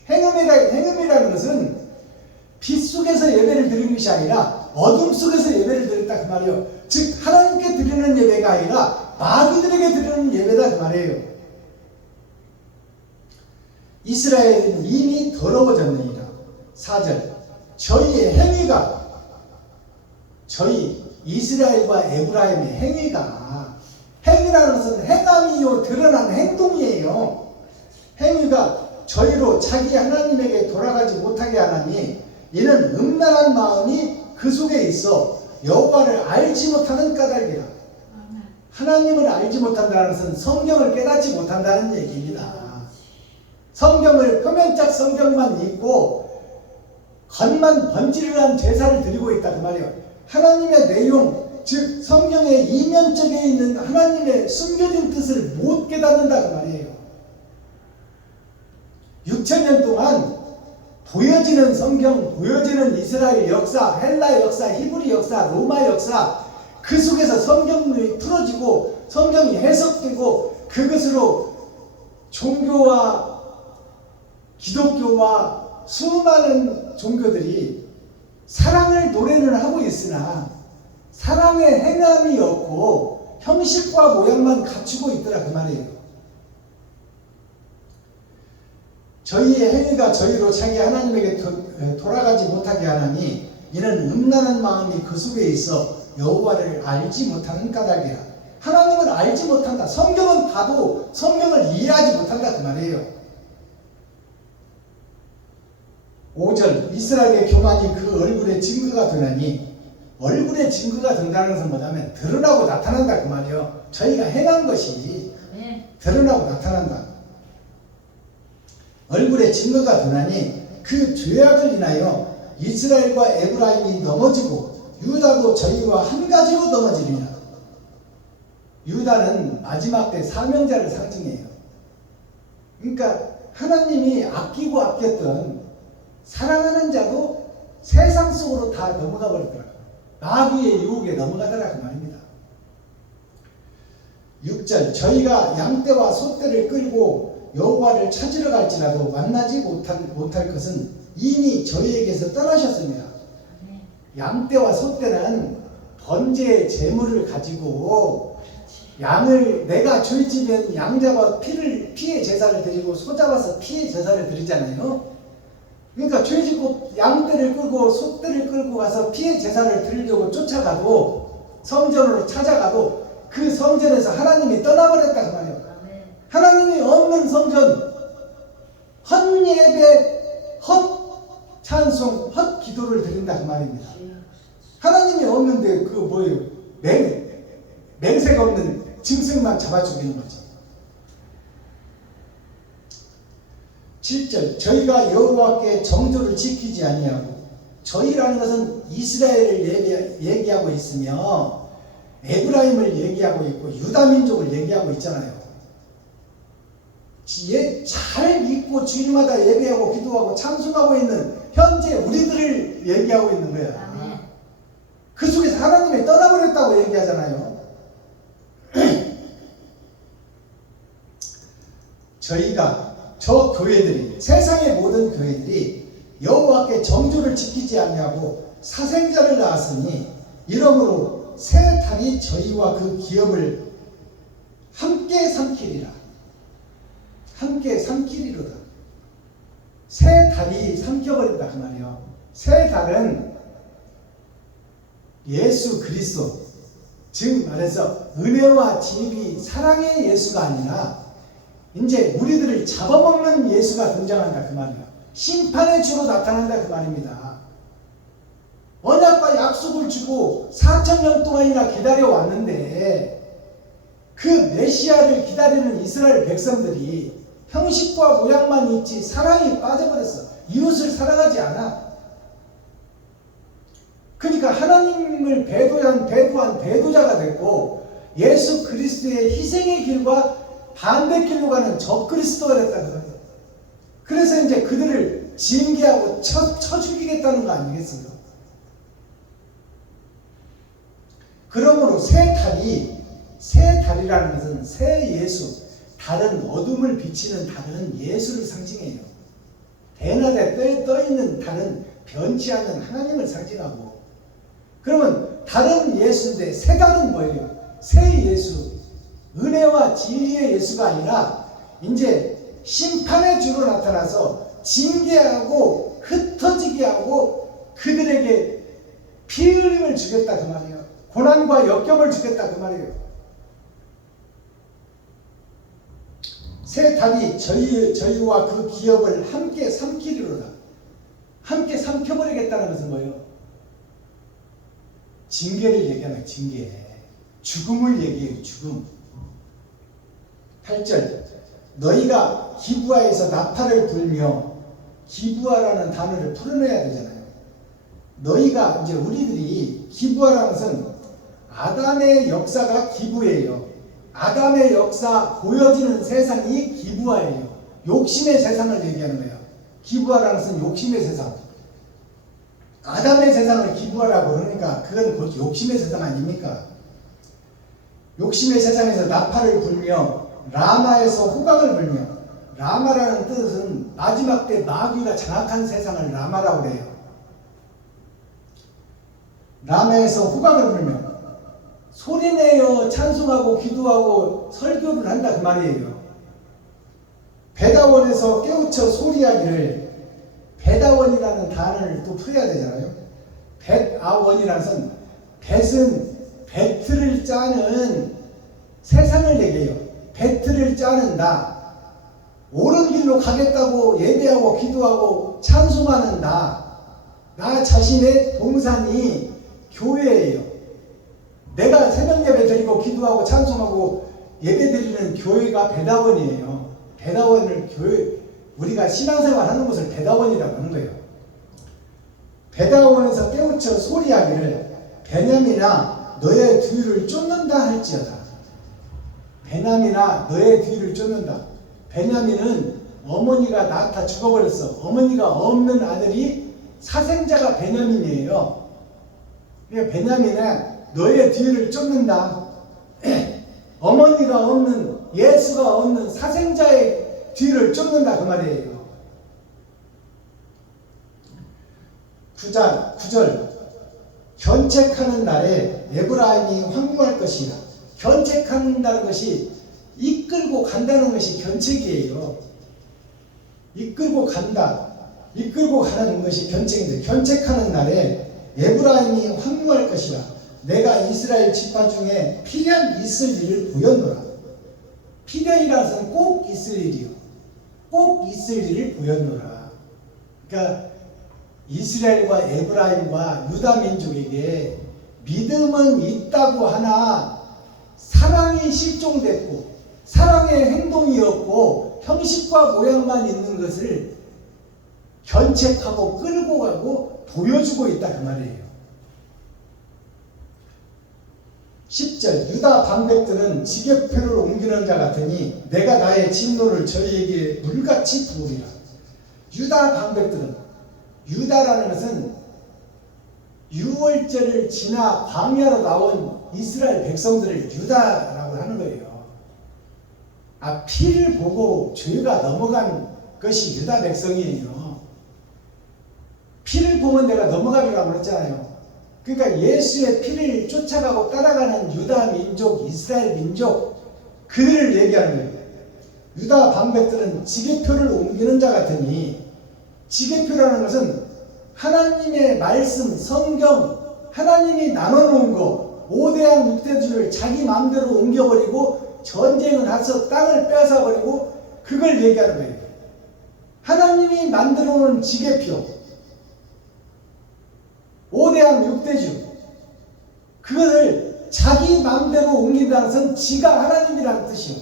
행음이라는 것은 빛 속에서 예배를 드리는 것이 아니라 어둠 속에서 예배를 드렸다 그 말이에요. 즉 하나님께 드리는 예배가 아니라 마귀들에게 드리는 예배다 그 말이에요. 이스라엘은 이미 더러워졌느니라. 4절, 저희의 행위가, 저희 이스라엘과 에브라임의 행위라는 것은 행함이요 드러난 행동이에요. 행위가 저희로 자기 하나님에게 돌아가지 못하게 하나니 이는 음란한 마음이 그 속에 있어 여호와를 알지 못하는 까닭이라. 하나님을 알지 못한다는 것은 성경을 깨닫지 못한다는 얘기입니다. 성경을 표면적 성경만 읽고 겉만 번지르르한 제사를 드리고 있다 그 말이에요. 하나님의 내용, 즉 성경의 이면적에 있는 하나님의 숨겨진 뜻을 못 깨닫는다 그 말이에요. 6,000년 동안 보여지는 성경, 보여지는 이스라엘 역사, 헬라 역사, 히브리 역사, 로마 역사, 그 속에서 성경이 풀어지고 성경이 해석되고 그것으로 종교와 기독교와 수많은 종교들이 사랑을 노래는 하고 있으나 사랑의 행함이 없고 형식과 모양만 갖추고 있더라 그 말이에요. 저희의 행위가 저희로 자기 하나님에게 돌아가지 못하게 하나니 이는 음란한 마음이 그 속에 있어 여호와를 알지 못하는 까닭이라. 하나님을 알지 못한다. 성경은 봐도 성경을 이해하지 못한다 그 말이에요. 5절, 이스라엘의 교만이 그 얼굴에 증거가 되나니. 얼굴에 증거가 된다는 것은 뭐냐면 드러나고 나타난다 그 말이에요. 저희가 행한 것이 드러나고 나타난다. 얼굴에 증거가 드러나니 그 죄악을 인하여 이스라엘과 에브라임이 넘어지고 유다도 저희와 한 가지로 넘어지리라. 유다는 마지막 때 사명자를 상징해요. 그러니까 하나님이 아끼고 아꼈던 사랑하는 자도 세상 속으로 다 넘어가 버리더라고요. 마귀의 유혹에 넘어가더라 그 말입니다. 6절 저희가 양떼와 소떼를 끌고 여호와를 찾으러 갈지라도 만나지 못할 것은 이미 저희에게서 떠나셨습니다. 양떼와 소떼는 번제의 제물을 가지고 양을 내가 죄 지면 양 잡아 피의 제사를 드리고 소 잡아서 피의 제사를 드리잖아요. 그러니까 죄 짓고 양떼를 끌고 소떼를 끌고 가서 피의 제사를 드리려고 쫓아가도 성전으로 찾아가도 그 성전에서 하나님이 떠나버렸다 그 말이에요. 하나님이 없는 성전, 헛 예배, 헛 찬송, 헛 기도를 드린다 그 말입니다. 하나님이 없는데 그 뭐예요? 맹세가 없는 짐승만 잡아 죽이는 거지. 7절 저희가 여호와께 정조를 지키지 아니하고, 저희라는 것은 이스라엘을 얘기하고 있으며 에브라임을 얘기하고 있고 유다 민족을 얘기하고 있잖아요. 잘 믿고 주일마다 예배하고 기도하고 찬송하고 있는 현재 우리들을 얘기하고 있는 거야. 그 속에서 하나님이 떠나버렸다고 얘기하잖아요. 저희가 저 교회들이, 세상의 모든 교회들이 여호와께 정조를 지키지 아니하고 사생자를 낳았으니 이러므로 새 달이 저희와 그 기업을 함께 삼키리라. 함께 삼키리로다. 새 달이 삼켜버린다 그 말이에요. 새 달은 예수 그리스도, 즉 말해서 은혜와 진리 사랑의 예수가 아니라 이제 우리들을 잡아먹는 예수가 등장한다 그 말이에요. 심판의 주로 나타난다 그 말입니다. 언약과 약속을 주고 4,000년 동안이나 기다려왔는데 그 메시아를 기다리는 이스라엘 백성들이 형식과 모양만 있지 사랑이 빠져버렸어. 이웃을 사랑하지 않아. 그러니까 하나님을 배도한 배도자가 됐고 예수 그리스도의 희생의 길과 반대길로 가는 적그리스도가 됐다. 그래서 이제 그들을 징계하고 쳐 죽이겠다는 거 아니겠어요? 그러므로 새 달이라는 것은 새 예수, 다른 어둠을 비치는 다른 예수를 상징해요. 대낮에 떠있는 다른 변치 않는 하나님을 상징하고, 그러면 다른 예수인데 새 달은 뭐예요? 새 예수, 은혜와 진리의 예수가 아니라 이제 심판의 주로 나타나서 징계하고 흩어지게 하고 그들에게 피 흘림을 주겠다 그 말이에요. 고난과 역경을 주겠다 그 말이에요. 새 달이 저희와 그 기업을 함께 삼키리로다. 함께 삼켜버리겠다는 것은 뭐예요? 징계를 얘기하는 징계. 죽음을 얘기해요. 죽음. 8절 너희가 기브아에서 나팔을 불며, 기브아라는 단어를 풀어내야 되잖아요. 너희가 이제 우리들이 기브아라는 것은 아담의 역사가 기브예요. 아담의 역사 보여지는 세상이 기브아예요. 욕심의 세상을 얘기하는 거예요. 기브아라는 것은 욕심의 세상. 아담의 세상을 기브아라고 그러니까 그건 곧 욕심의 세상 아닙니까? 욕심의 세상에서 나팔을 불며 라마에서 호각을 불며, 라마라는 뜻은 마지막 때 마귀가 장악한 세상을 라마라고 그래요. 라마에서 호각을 불며 소리내어 찬송하고 기도하고 설교를 한다 그 말이에요. 베다원에서 깨우쳐 소리하기를, 베다원이라는 단어를 또 풀어야 되잖아요. 벳아원이라는 것은, 벳은 배틀을 짜는 세상을 얘기해요. 배틀을 짜는 나, 옳은 길로 가겠다고 예배하고 기도하고 찬송하는 나 자신의 동산이 교회예요. 내가 새벽 예배 드리고 기도하고 찬송하고 예배드리는 교회가 배다원이에요. 배다원을 우리가 신앙생활 하는 것을 배다원이라고 하는 거예요. 배다원에서 깨우쳐 소리하기를 베냐민아 너의 뒤를 쫓는다 할지어다. 베냐민아 너의 뒤를 쫓는다. 베냐민은 어머니가 낳다 죽어버렸어. 어머니가 없는 아들이 사생자가 베냐민이에요. 그러니까 베냐민아 너의 뒤를 쫓는다. 어머니가 없는 예수가 없는 사생자의 뒤를 쫓는다 그 말이에요. 9절 견책하는 날에 에브라임이 황무할 것이라. 견책한다는 것이 이끌고 간다는 것이 견책이에요. 이끌고 간다. 이끌고 가는 것이 견책인데 견책하는 날에 에브라임이 황무할 것이라. 내가 이스라엘 지파 중에 필연 있을 일을 보였노라. 필연이라는 것은 꼭 있을 일이요. 꼭 있을 일을 보였노라. 그러니까 이스라엘과 에브라임과 유다 민족에게 믿음은 있다고 하나 사랑이 실종됐고 사랑의 행동이 없고 형식과 모양만 있는 것을 견책하고 끌고 가고 보여주고 있다 그 말이에요. 10절 유다 방백들은 지게표를 옮기는 자 같으니 내가 나의 진노를 저희에게 물같이 부으리라. 유다 방백들은 유다라는 것은 유월절을 지나 광야로 나온 이스라엘 백성들을 유다라고 하는 거예요. 피를 보고 죄가 넘어간 것이 유다 백성이에요. 피를 보면 내가 넘어가리라고 그랬잖아요. 그러니까 예수의 피를 쫓아가고 따라가는 유다 민족, 이스라엘 민족, 그들을 얘기하는 거예요. 유다 방백들은 지게표를 옮기는 자 같으니, 지게표라는 것은 하나님의 말씀, 성경, 하나님이 나눠놓은 거, 5대양 6대주를 자기 마음대로 옮겨버리고 전쟁을 해서 땅을 뺏어버리고 그걸 얘기하는 거예요. 하나님이 만들어놓은 지게표, 5대양 6대주, 그것을 자기 마음대로 옮긴다는 것은 지가 하나님이라는 뜻이요.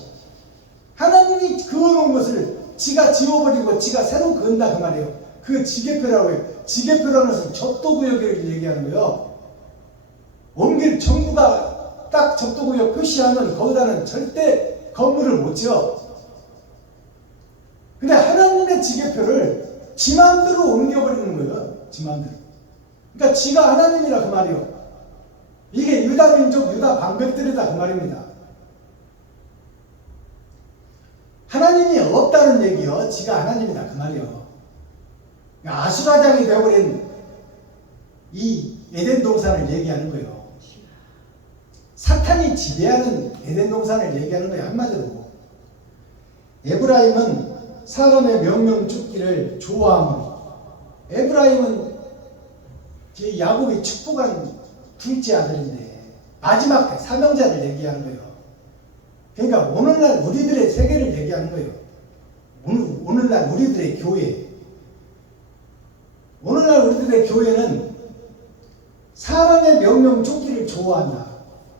하나님이 그어놓은 것을 지가 지워버리고 지가 새로 그은다 그 말이에요. 그 지게표라고 해요. 지게표라는 것은 적도구역을 얘기하는 거예요. 옮길 정부가 딱 적도구역 표시하면 거기다는 절대 건물을 못 지어. 근데 하나님의 지게표를 지 마음대로 옮겨버리는 거예요. 지 마음대로. 그러니까 지가 하나님이라 그 말이요. 이게 유다 민족, 유다 방백들이다 그 말입니다. 하나님이 없다는 얘기요. 지가 하나님이다 그 말이요. 그러니까 아수라장이 되어버린 이 에덴 동산을 얘기하는 거예요. 사탄이 지배하는 에덴 동산을 얘기하는 거예요. 한마디로. 에브라임은 사람의 명령 쫓기를 좋아하므로, 에브라임은 야곱이 축복한 둘째 아들인데 마지막 때 사명자를 얘기하는 거예요. 그러니까 오늘날 우리들의 세계를 얘기하는 거예요. 오늘날 우리들의 교회. 오늘날 우리들의 교회는 사람의 명령 쫓기를 좋아한다.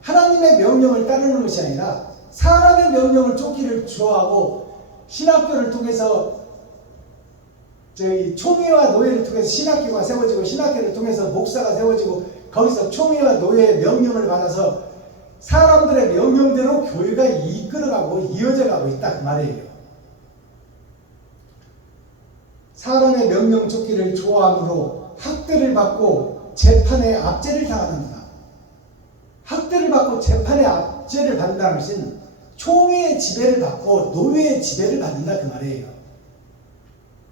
하나님의 명령을 따르는 것이 아니라 사람의 명령을 쫓기를 좋아하고, 신학교를 통해서 총회와 노예를 통해서 신학교가 세워지고, 신학교를 통해서 목사가 세워지고, 거기서 총회와 노예의 명령을 받아서 사람들의 명령대로 교회가 이끌어가고 이어져가고 있다 그 말이에요. 사람의 명령 쫓기를 좋아함으로 학대를 받고 재판에 압제를 당하는구나. 학대를 받고 재판에 압제를 받는다는 것은 총회의 지배를 받고 노예의 지배를 받는다 그 말이에요.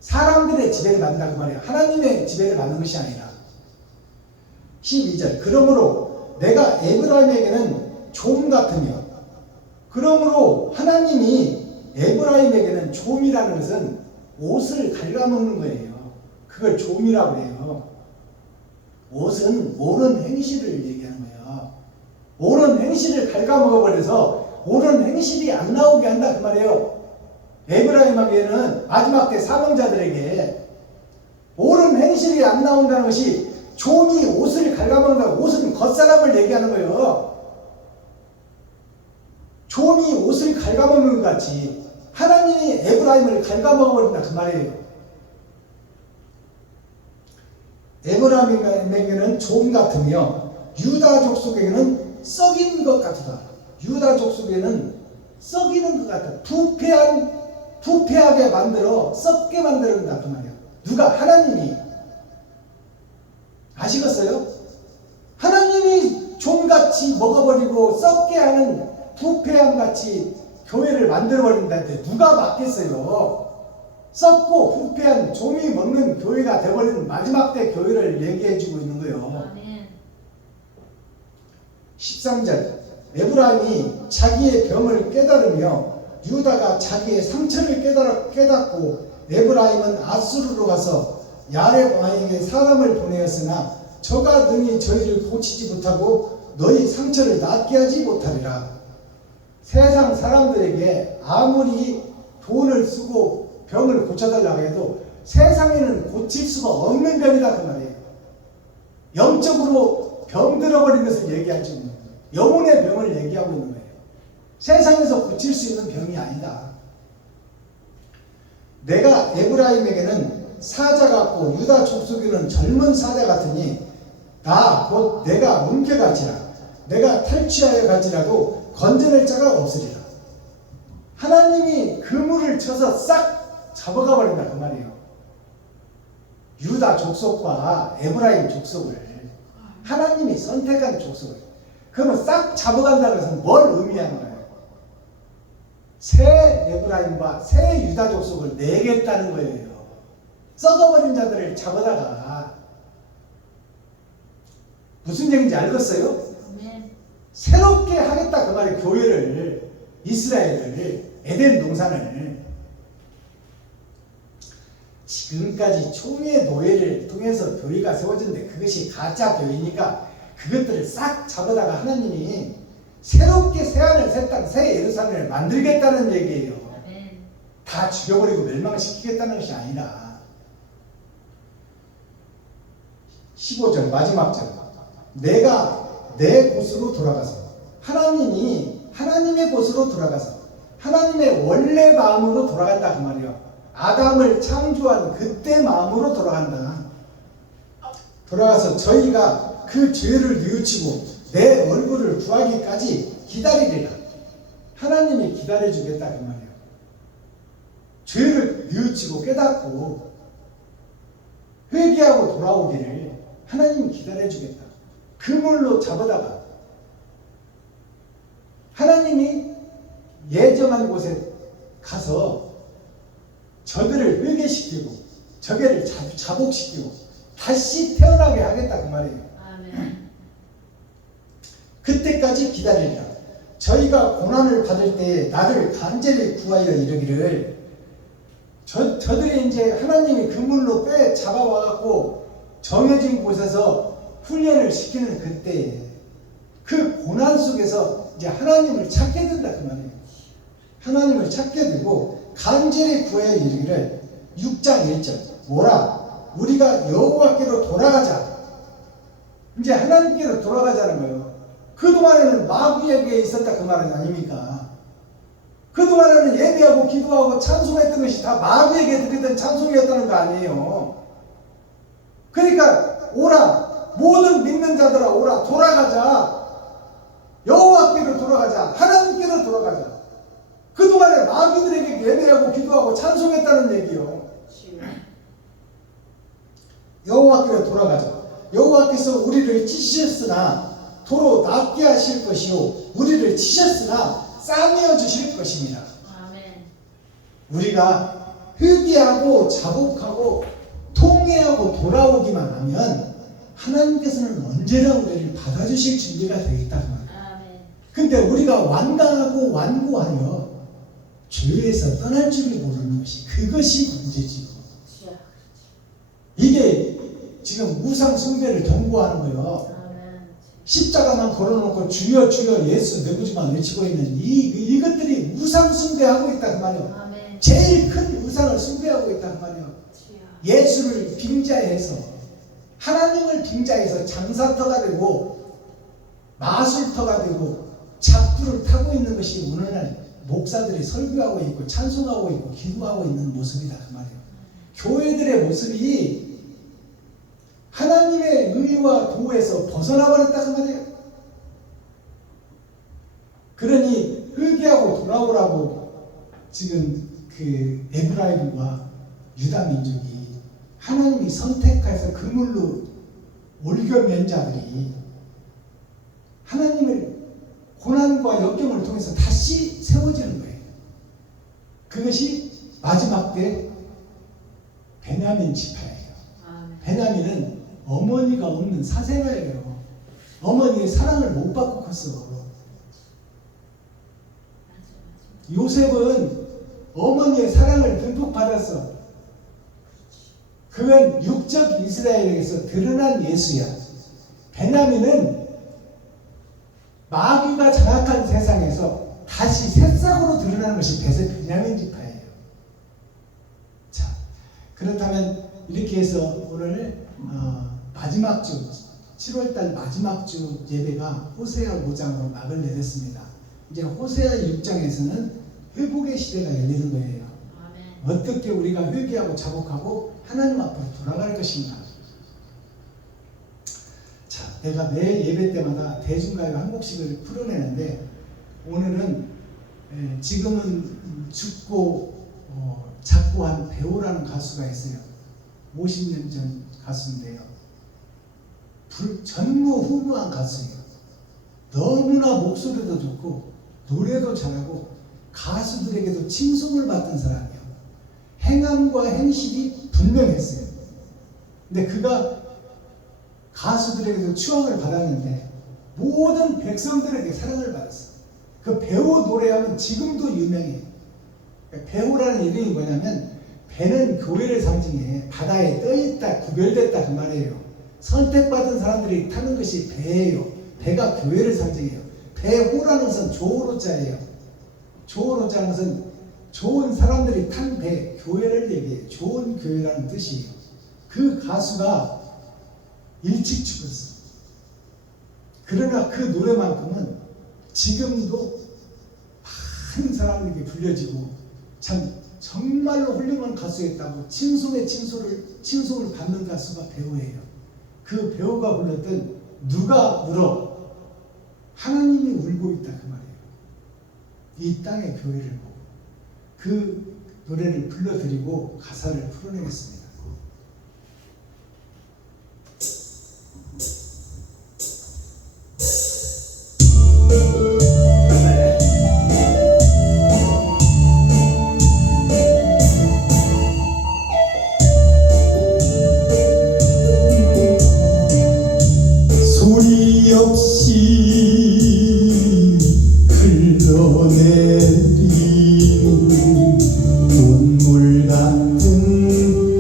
사람들의 지배를 받는다 그 말이에요. 하나님의 지배를 받는 것이 아니라. 12절 그러므로 내가 에브라임에게는 좀 같으며, 그러므로 하나님이 에브라임에게는 좀이라는 것은 옷을 갉아먹는 거예요. 그걸 좀이라고 해요. 옷은 옳은 행실을 얘기하는 거예요. 옳은 행실을 갉아먹어버려서 옳은 행실이 안 나오게 한다 그 말이에요. 에브라임에게는 마지막 때 사명자들에게 옳은 행실이 안 나온다는 것이 좀이 옷을 갉아먹는다. 옷은 겉사람을 얘기하는 거예요. 좀이 옷을 갉아먹는 것 같이 하나님이 에브라임을 갉아먹어버린다 그 말이에요. 에브라임에게는 좀 같으며 유다족 속에게는 썩인 것 같다. 유다족 속에는 썩이는 것 같다. 부패하게 만들어 썩게 만드는다 그 말이야. 누가? 하나님이. 아시겠어요? 하나님이 좀같이 먹어버리고 썩게 하는 부패함 같이 교회를 만들어버린다는데 누가 맡겠어요? 썩고 부패한 좀이 먹는 교회가 되어버리는 마지막 때 교회를 얘기해주고 있는 거예요. 아멘. 13절 에브라임이 자기의 병을 깨달으며 유다가 자기의 상처를 깨닫고 에브라임은 아수르로 가서 야렙 왕에게 사람을 보내었으나 저가 능히 저희를 고치지 못하고 너희 상처를 낫게 하지 못하리라. 세상 사람들에게 아무리 돈을 쓰고 병을 고쳐달라고 해도 세상에는 고칠 수가 없는 병이다 그 말이에요. 영적으로 병들어버린 것을 얘기하지 않는 거예요. 영혼의 병을 얘기하고 있는 거예요. 세상에서 고칠 수 있는 병이 아니다. 내가 에브라임에게는 사자 같고 유다 족속에는 젊은 사자 같으니 나 곧 내가 움켜갈지라. 내가 탈취하여 갈지라도 건져낼 자가 없으리라. 하나님이 그물을 쳐서 싹 잡아가 버린다 그 말이에요. 유다 족속과 에브라임 족속을 하나님이 선택한 족속을. 그러면 싹 잡아간다는 것은 뭘 의미하는 거예요? 새 에브라임과 새 유다 족속을 내겠다는 거예요. 썩어버린 자들을 잡아다가 무슨 얘기인지 알겠어요? 아멘. 새롭게 하겠다 그 말이에요. 교회를, 이스라엘을, 에덴 동산을. 지금까지 총의 노예를 통해서 교회가 세워졌는데 그것이 가짜 교회니까 그것들을 싹 잡아다가 하나님이 새롭게 새하늘 새 땅 새 예루살렘을 만들겠다는 얘기예요. 아멘. 다 죽여버리고 멸망시키겠다는 것이 아니라. 15절 마지막 절 내가 내 곳으로 돌아가서 하나님이 하나님의 곳으로 돌아가서 하나님의 원래 마음으로 돌아간다 그 말이에요. 아담을 창조한 그때 마음으로 돌아간다. 돌아가서 저희가 그 죄를 뉘우치고 내 얼굴을 구하기까지 기다리리라. 하나님이 기다려주겠다 그 말이에요. 죄를 뉘우치고 깨닫고 회개하고 돌아오기를 하나님이 기다려주겠다. 그물로 잡아다가 하나님이 예정한 곳에 가서 저들을 회개시키고 저게를 자복시키고 다시 태어나게 하겠다 그 말이에요. 아멘. 그때까지 기다리라. 저희가 고난을 받을 때에 나를 간절히 구하여 이르기를 저들이 이제 하나님이 그물로 빼 잡아와갖고 정해진 곳에서 훈련을 시키는 그때에 그 고난 속에서 이제 하나님을 찾게 된다 그 말이에요. 하나님을 찾게 되고 간절히 구하여 이르기를 6장 1절 뭐라 우리가 여호와께로 돌아가자. 이제 하나님께로 돌아가자는 거예요. 그동안에는 마귀에게 있었다 그 말은 아닙니까? 그동안에는 예배하고 기도하고 찬송했던 것이 다 마귀에게 드리던 찬송이었다는 거 아니에요. 그러니까 오라 모든 믿는 자들아 오라 돌아가자. 여호와께로 돌아가자. 하나님께로 돌아가자. 그동안에 마귀들에게 예배하고 기도하고 찬송했다는 얘기요. 여호와께로 돌아가자. 여호와께서 우리를 찢으셨으나 도로 낫게 하실 것이요 우리를 치셨으나 싸매어 주실 것입니다. 아멘. 우리가 회개하고 자복하고 통회하고 돌아오기만 하면 하나님께서는 언제나 우리를 받아주실 준비가 되겠다. 아멘. 근데 우리가 완강하고 완고하여 죄에서 떠날 줄을 모르는 것이 그것이 문제지. 이게 지금 우상 숭배를 경고하는 거예요. 아멘. 십자가만 걸어놓고 주여 주여 예수 내 구주만 외치고 있는 이것들이 우상 숭배하고 있다 그 말이에요. 아멘. 제일 큰 우상을 숭배하고 있다 그 말이에요. 예수를 빙자해서 하나님을 빙자해서 장사터가 되고 마술터가 되고 작두를 타고 있는 것이 오늘날 목사들이 설교하고 있고 찬송하고 있고 기도하고 있는 모습이다 그 말이에요. 교회들의 모습이 하나님의 의와 도에서 벗어나 버렸다 그 말이에요. 그러니 회개하고 돌아오라고 지금 그 에브라임과 유다 민족이 하나님이 선택해서 그물로 올겨맨 자들이 하나님을 고난과 역경을 통해서 다시 세워지는 거예요. 그것이 마지막 때 베냐민 지파예요. 아멘. 베냐민은 어머니가 없는 사생아예요. 어머니의 사랑을 못 받고 컸어. 요셉은 어머니의 사랑을 듬뿍 받았어. 그건 육적 이스라엘에게서 드러난 예수야. 베냐민은 마귀가 장악한 세상에서 다시 새싹으로 드러나는 것이 베냐민 지파예요. 자, 그렇다면 이렇게 해서 오늘 마지막 주 7월달 마지막 주 예배가 호세아 5장으로 막을 내렸습니다. 이제 호세아 6장에서는 회복의 시대가 열리는 거예요. 아멘. 어떻게 우리가 회개하고 자복하고 하나님 앞으로 돌아갈 것인가. 자, 내가 매 예배 때마다 대중가요 한 곡씩을 풀어내는데 오늘은 지금은 죽고 작고한 배우라는 가수가 있어요. 50년 전 가수인데요. 전무후무한 가수예요. 너무나 목소리도 좋고 노래도 잘하고 가수들에게도 칭송을 받던 사람이에요. 행함과 행실이 분명했어요. 근데 그가 가수들에게도 추앙을 받았는데 모든 백성들에게 사랑을 받았어요. 그 배우 노래하면 지금도 유명해요. 배우라는 이름이 뭐냐면 배는 교회를 상징해. 바다에 떠있다, 구별됐다 그 말이에요. 선택받은 사람들이 타는 것이 배예요. 배가 교회를 상징해요. 배호라는 것은 조호로자예요. 조호로자는 것은 좋은 사람들이 탄 배, 교회를 얘기해요. 좋은 교회라는 뜻이에요. 그 가수가 일찍 죽었어요. 그러나 그 노래만큼은 지금도 많은 사람에게 불려지고 참 정말로 훌륭한 가수였다고 칭송을 받는 가수가 배우예요. 그 배우가 불렀던 누가 울어 하나님이 울고 있다 그 말이에요. 이 땅의 교회를 보고 그 노래를 불러드리고 가사를 풀어내겠습니다. 소리 없이 흘러내린 눈물 같은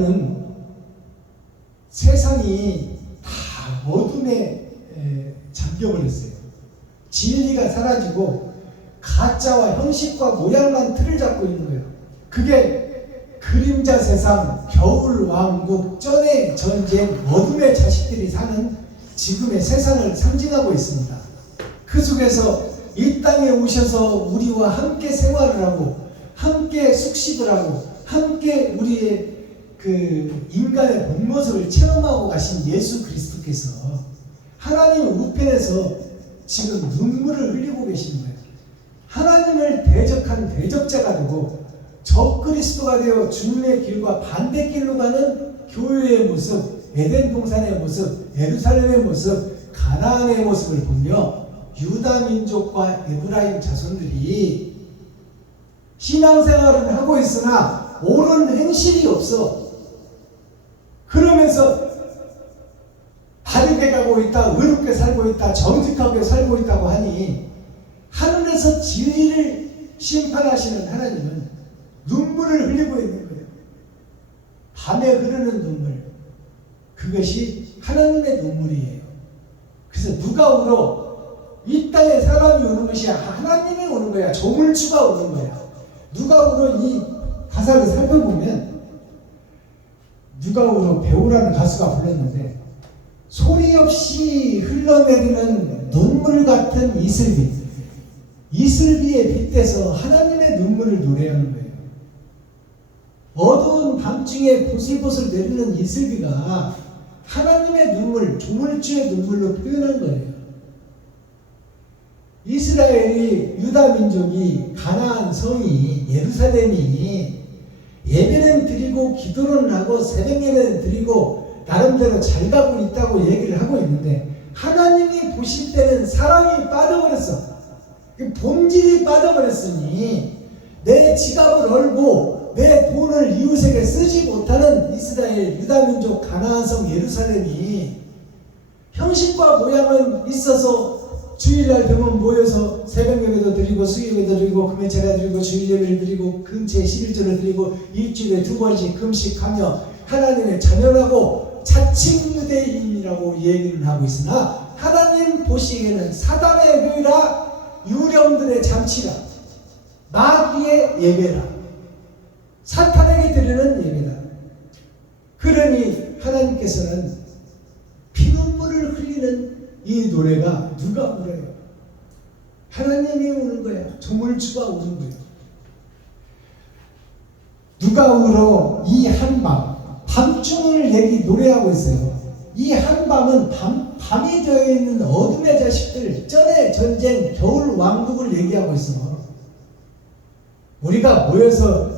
오면은 세상이 다 어둠에 잠겨버렸어요. 진리가 사라지고 가짜와 형식과 모양만 틀을 잡고 있는 거예요. 그게 그림자 세상, 겨울 왕국, 쩐의 전쟁, 어둠의 자식들이 사는 지금의 세상을 상징하고 있습니다. 그 속에서 이 땅에 오셔서 우리와 함께 생활을 하고 함께 숙식을 하고 함께 우리의 그 인간의 본 모습을 체험하고 가신 예수 그리스도께서 하나님 우편에서 지금 눈물을 흘리고 계시는 거예요. 하나님을 대적한 대적자가 되고 적그리스도가 되어 주님의 길과 반대길로 가는 교회의 모습, 에덴 동산의 모습, 예루살렘의 모습, 가나안의 모습을 보며 유다 민족과 에브라임 자손들이 신앙생활을 하고 있으나 옳은 행실이 없어. 그러면서 바르게 가고 있다, 의롭게 살고 있다, 정직하게 살고 있다고 하니 하늘에서 진리를 심판하시는 하나님은 눈물을 흘리고 있는 거예요. 밤에 흐르는 눈물, 그것이 하나님의 눈물이에요. 그래서 누가 울어? 이 땅에 사람이 우는 것이 하나님이 우는 거야. 조물주가 우는 거야. 누가 울어? 이 가사를 살펴보면 누가 울어 배우라는 가수가 불렀는데 소리 없이 흘러내리는 눈물 같은 이슬비, 이슬비에 빗대서 하나님의 눈물을 노래하는 거예요. 어두운 밤중에 보슬보슬 내리는 이슬비가 하나님의 눈물, 조물주의 눈물로 표현한 거예요. 이스라엘이, 유다 민족이, 가나안 성이, 예루살렘이 예배는 드리고 기도는 하고 새벽 예배는 드리고 나름대로 잘 가고 있다고 얘기를 하고 있는데 하나님이 보실 때는 사랑이 빠져버렸어. 본질이 빠져버렸으니 내 지갑을 얼고 내 돈을 이웃에게 쓰지 못하는 이스라엘, 유다 민족, 가나안 성, 예루살렘이 형식과 모양은 있어서 주일날 되면 모여서 새벽 예배도 드리고 수요 예배도 드리고 금요 제가 드리고 주일 예배를 드리고 근처에 11조를 드리고 일주일에 2번씩 금식하며 하나님의 자녀라고 자칭 유대인이라고 얘기를 하고 있으나 하나님 보시기에는 사단의 회의라, 유령들의 잠치라, 마귀의 예배라, 사탄에게 드리는 예배다. 그러니 하나님께서는 피눈물을 흘리는 이 노래가 누가 울어요? 하나님이 우는 거야. 조물주가 우는 거야. 누가 울어? 이 한밤, 밤중을 얘기 노래하고 있어요. 이 한밤은 밤이 되어 있는 어둠의 자식들, 쩐의 전쟁, 겨울 왕국을 얘기하고 있어. 우리가 모여서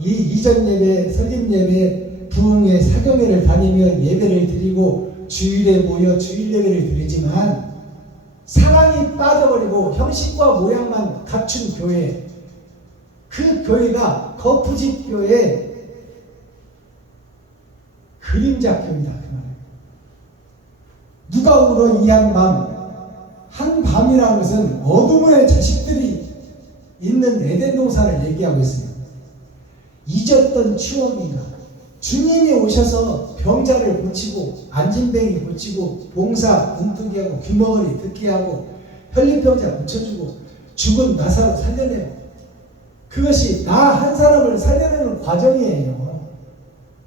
이 이전 예배, 설립 예배, 부흥회, 사경회를 다니며 예배를 드리고 주일에 모여 주일 예배를 드리지만 사랑이 빠져버리고 형식과 모양만 갖춘 교회, 그 교회가 거푸집 교회, 그림자 교회다. 그 말이에요. 누가 울어 이 한밤이라는 것은 어둠의 자식들이 있는 에덴 동산을 얘기하고 있습니다. 잊었던 추억인가? 주님이 오셔서 병자를 고치고 안진뱅이 고치고 봉사 눈뜨기하고 귀머거리 듣기하고 혈림병자 고쳐주고 죽은 나사로 살려내요. 그것이 나 한 사람을 살려내는 과정이에요.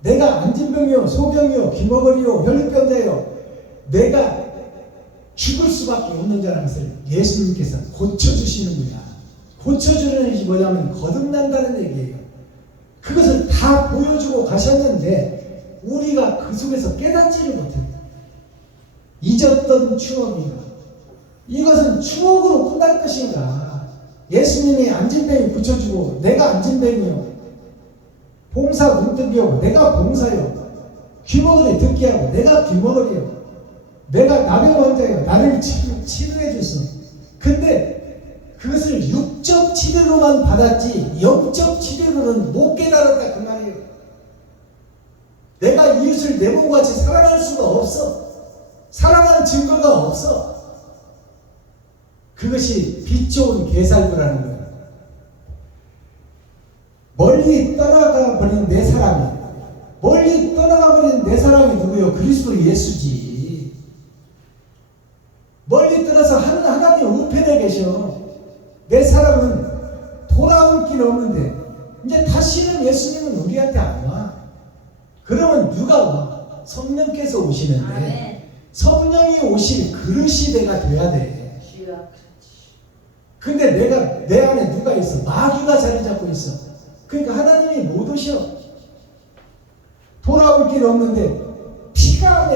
내가 안진병이요, 소병이요, 귀머거리요, 혈림병자요, 내가 죽을 수밖에 없는 자라는 것을 예수님께서 고쳐주시는 거야. 고쳐주는 것이 뭐냐면 거듭난다는 얘기예요. 그것을 다 보여주고 가셨는데 우리가 그 속에서 깨닫지를 못해요. 잊었던 추억인가? 이것은 추억으로 끝날 것인가? 예수님이 안진뱅이 고쳐주고 내가 안진뱅이요, 봉사 문득이요, 내가 봉사요, 귀머거리 듣게 하고 내가 귀머거리요, 내가 남의 환자요, 나를 치료해 줬어. 근데 그것을 육적 치료로만 받았지 영적 치료로는 못 깨달았다 그 말이에요. 내가 이웃을 내 몸같이 사랑할 수가 없어. 사랑하는 증거가 없어. 그것이 빛 좋은 개살구라는 거예요. 멀리 떠나가 버린 내 사랑이 멀리 떠나가버린 내 사랑이 누구요? 그리스도 예수지. 멀리 떠나서 하나님 우편에 계셔. 내 사랑은 돌아올 길 없는데 이제 다시는 예수님은 우리한테 안 와. 그러면 누가 와? 성령께서 오시는데 아멘. 성령이 오실 그릇이 내가 돼야 돼. 주여. 근데 내 안에 누가 있어? 마귀가 자리 잡고 있어. 그러니까 하나님이 못 오셔. 돌아올 길 없는데 피가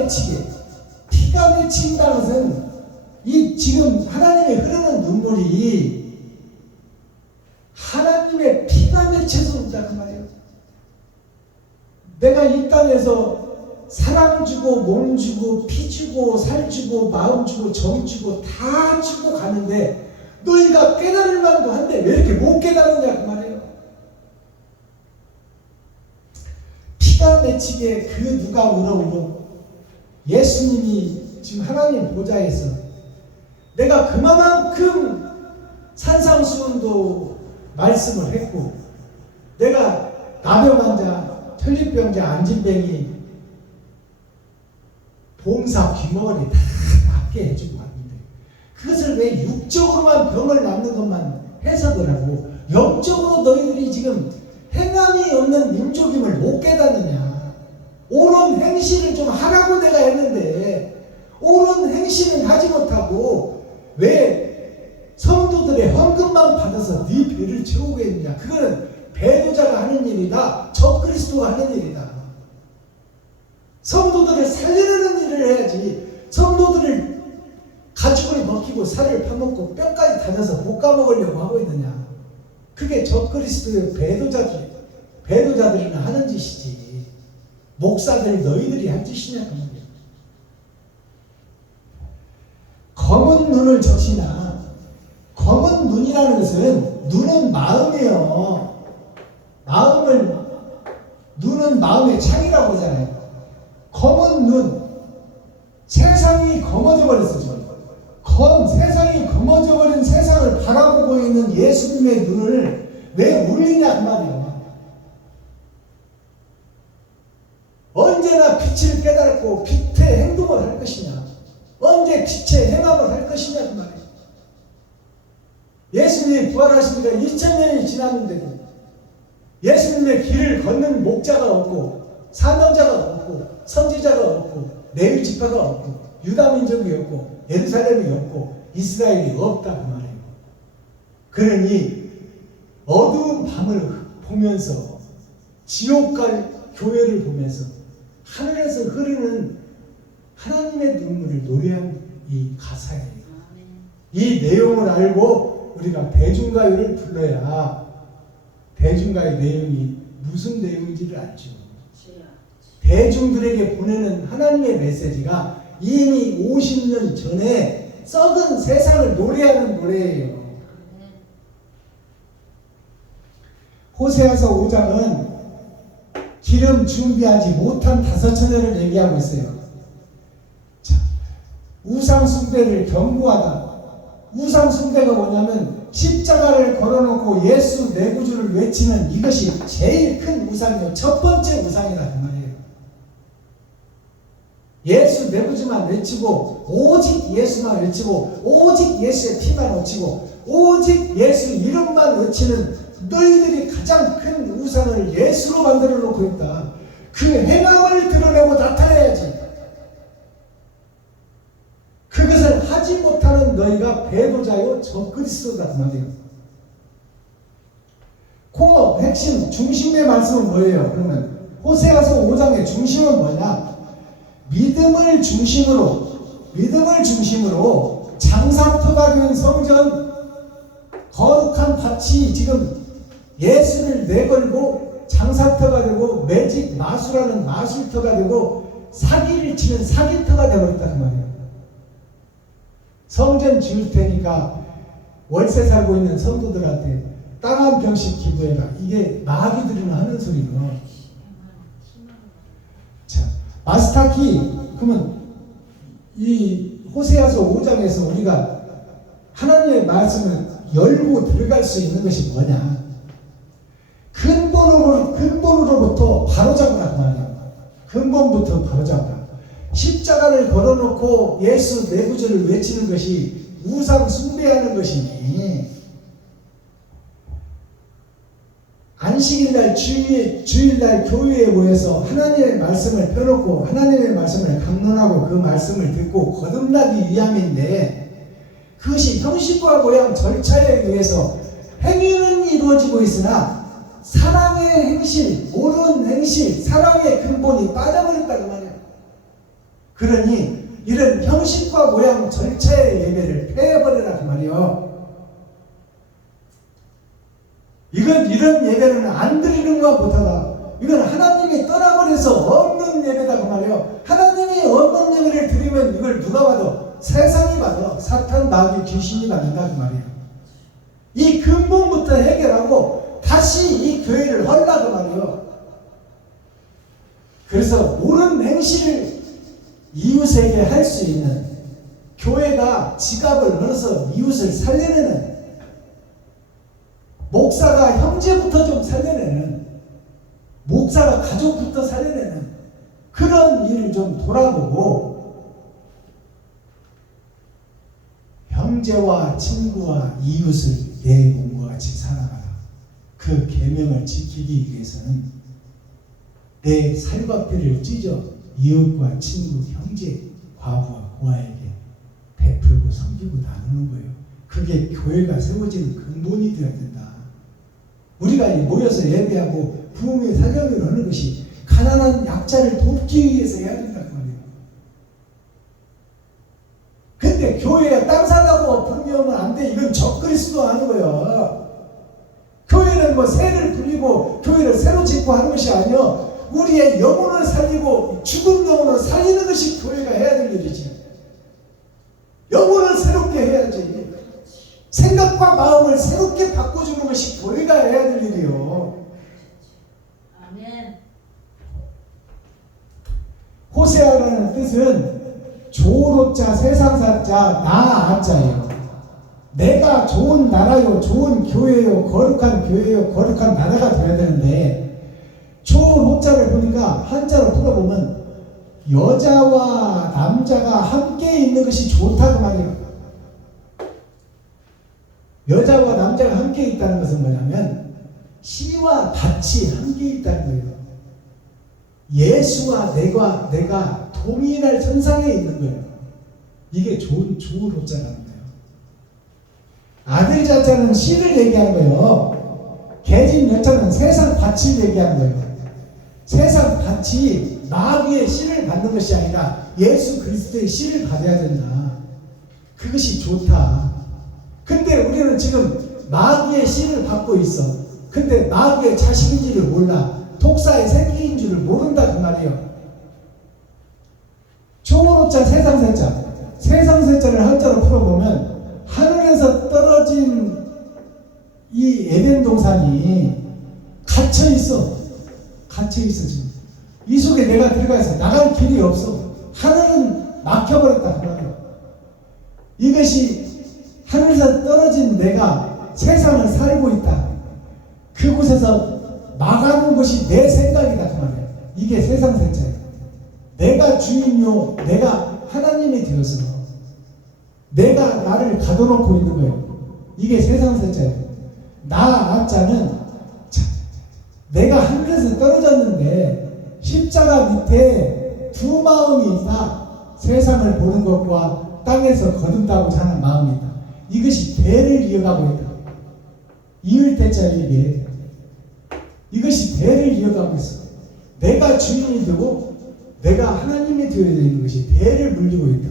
맺힌다는 것은 이 지금 하나님의 흐르는 눈물이 하나님의 피가 맺혀서 온다 그 말이에요. 내가 이 땅에서 사랑 주고 몸 주고 피 주고 살 주고 마음 주고 정 주고 다 주고 가는데 너희가 깨달을 만도 한데 왜 이렇게 못 깨달느냐 그 말이에요. 피가 맺히게 그 누가 울어 예수님이 지금 하나님 보좌에서 내가 그만큼 산상수훈도 말씀을 했고 내가 나병 환자, 천리병자, 안진뱅이 봉사, 귀머거리 다 낫게 해주고 왔는데 그것을 왜 육적으로만 병을 낫는 것만 해서더라고. 영적으로 너희들이 지금 행함이 없는 민족임을 못 깨닫느냐. 옳은 행실을 좀 하라고 내가 했는데 옳은 행실은 하지 못하고 왜 성도들의 헌금만 받아서 네 배를 채우고 있느냐. 그거는 배도자가 하는 일이다. 적그리스도가 하는 일이다. 성도들을 살리는 일을 해야지. 성도들을 가죽을 벗기고 살을 파먹고 뼈까지 다져서 볶아먹으려고 하고 있느냐. 그게 적그리스도의 배도자들이나 하는 짓이지. 목사들 너희들이 할 짓이냐 그 말이야. 검은 눈을 적시나. 검은 눈이라는 것은 눈은 마음이에요. 눈은 마음의 창이라고 하잖아요. 검은 눈. 세상이 검어져 버렸어 지금. 세상이 검어져 버린 세상을 바라보고 있는 예수님의 눈을 왜 울리냐 그 말이에요. 언제나 빛을 깨닫고 빛의 행동을 할 것이냐. 언제 빛의 행함을 할 것이냐 그 말이에요. 예수님이 부활하시니까 2000년이 지났는데도 예수님의 길을 걷는 목자가 없고 사명자가 없고 선지자가 없고 레위 지파가 없고 유다 민족이 없고 예루살렘이 없고 이스라엘이 없다 그 말이에요. 그러니 어두운 밤을 보면서 지옥 갈 교회를 보면서 하늘에서 흐르는 하나님의 눈물을 노래한 이 가사예요. 이 내용을 알고 우리가 대중가요를 불러야 대중가요 내용이 무슨 내용인지를 알죠. 대중들에게 보내는 하나님의 메시지가 이미 50년 전에 썩은 세상을 노래하는 노래예요. 호세아서 5장은 기름 준비하지 못한 5처녀를 얘기하고 있어요. 자, 우상 숭배를 경고하다. 우상 숭배가 뭐냐면 십자가를 걸어놓고 예수 내 구주를 외치는 이것이 제일 큰 우상이에요. 첫 번째 우상이다 그 말이에요. 예수 내 구주만 외치고 오직 예수만 외치고 오직 예수의 피만 외치고 오직 예수 이름만 외치는 너희들이 가장 큰 우상을 예수로 만들어 놓고 있다. 그 행함을 드러내고 나타내야지. 그것을 하지 못하는 너희가 배도자요 적그리스도다 그 말이에요. 코어 핵심 중심의 말씀은 뭐예요? 그러면 호세아서 5장의 중심은 뭐냐? 믿음을 중심으로 장사터가 된 성전 거룩한 밭이 지금 예수를 내걸고 장사터가 되고 매직 마술하는 마술터가 되고 사기를 치는 사기터가 되어버렸다 그 말이에요. 성전 지을 테니까 월세 살고 있는 성도들한테 땅 한 평씩 기부해라. 이게 마귀들이나 하는 소리고. 자, 마스타키 그러면 이 호세아서 5장에서 우리가 하나님의 말씀을 열고 들어갈 수 있는 것이 뭐냐? 근본으로부터 바로잡으라 그 말이에요. 근본부터 바로잡아. 십자가를 걸어놓고 예수 내 구주를 외치는 것이 우상 숭배하는 것이니, 안식일날 주일날 교회에 모여서 하나님의 말씀을 펴놓고 하나님의 말씀을 강론하고 그 말씀을 듣고 거듭나기 위함인데, 그것이 형식과 모양 절차에 의해서 행위는 이루어지고 있으나 사랑의 행실, 옳은 행실, 사랑의 근본이 빠져버렸다고 말이야. 그러니 이런 형식과 모양 절차의 예배를 폐해버리라 그 말이요. 이런 예배는 안 드리는 것과 못하다. 이건 하나님이 떠나버려서 없는 예배다 그 말이에요. 하나님이 없는 예배를 드리면 이걸 누가 봐도 세상이 봐도 사탄, 마귀, 귀신이 받는다 그 말이에요. 이 근본부터 해결하고 다시 이 교회를 헐라 그 말이에요. 그래서 옳은 행실을 이웃에게 할 수 있는, 교회가 지갑을 넣어서 이웃을 살려내는, 목사가 형제부터 좀 살려내는, 목사가 가족부터 살려내는 그런 일을 좀 돌아보고, 형제와 친구와 이웃을 내 몸과 같이 살아가라. 그 계명을 지키기 위해서는 내 살갑기를 찢어 이웃과 친구, 형제, 과부와 고아에게 베풀고 섬기고 나누는 거예요. 그게 교회가 세워지는 근본이 되어야 된다. 우리가 모여서 예배하고 부흥의 사경을 하는 것이 가난한 약자를 돕기 위해서 해야 된다 그 말이에요. 근데 교회에 땅 사다고 분명하면 안 돼. 이건 적그리스도 하는 거예요. 교회는 뭐 새를 불리고 교회를 새로 짓고 하는 것이 아니요. 우리의 영혼을 살리고 죽은 영혼을 살리는 것이 교회가 해야 될 일이지. 영혼을 새롭게 해야지. 생각과 마음을 새롭게 바꿔주는 것이 교회가 해야 될 일이요. 아멘. 호세아라는 뜻은 조로자 세상사자 나아자예요. 내가 좋은 나라요, 좋은 교회요, 거룩한 교회요, 거룩한 나라가 되어야 되는데, 조로자를 보니까 한자로 풀어보면 여자와 남자가 함께 있는 것이 좋다고 말이에요. 여자와 남자가 함께 있다는 것은 뭐냐면 씨와 밭이 함께 있다는 거예요. 예수와 내가 동일할 선상에 있는 거예요. 이게 좋은 조로자라는 거예요. 아들 자자는 씨를 얘기하는 거예요. 계집 여자는 세상 밭을 얘기하는 거예요. 세상 밭이 마귀의 씨를 받는 것이 아니라 예수 그리스도의 씨를 받아야 된다. 그것이 좋다. 근데 우리는 지금 마귀의 씨를 받고 있어. 근데 마귀의 자식인지를 몰라. 독사의 새끼인 줄을 모른다 그 말이에요. 조로자 세상세자. 세상세자를 한자로 풀어보면 하늘에서 떨어진 이 에덴 동산이 갇혀있어. 갇혀있어 지금. 이 속에 내가 들어가 있어. 나갈 길이 없어. 하늘은 막혀버렸다 그 말이에요. 이것이 하늘에서 떨어진 내가 세상을 살고 있다. 그곳에서 막아놓은 것이 내 생각이다 그 말이에요. 이게 세상 세자예요. 내가 주인요, 내가 하나님이 되어서 내가 나를 가둬놓고 있는 거예요. 이게 세상 세자예요. 나 아자는 내가 하늘에서 떨어졌는데 십자가 밑에 두 마음이 있다. 세상을 보는 것과 땅에서 거둔다고자 하는 마음이 있다. 이것이 대를 이어가고 있다. 이을 때자 이게 이것이 대를 이어가고 있어. 내가 주인이 되고 내가 하나님이 되어야 되는 것이 대를 물리고 있다.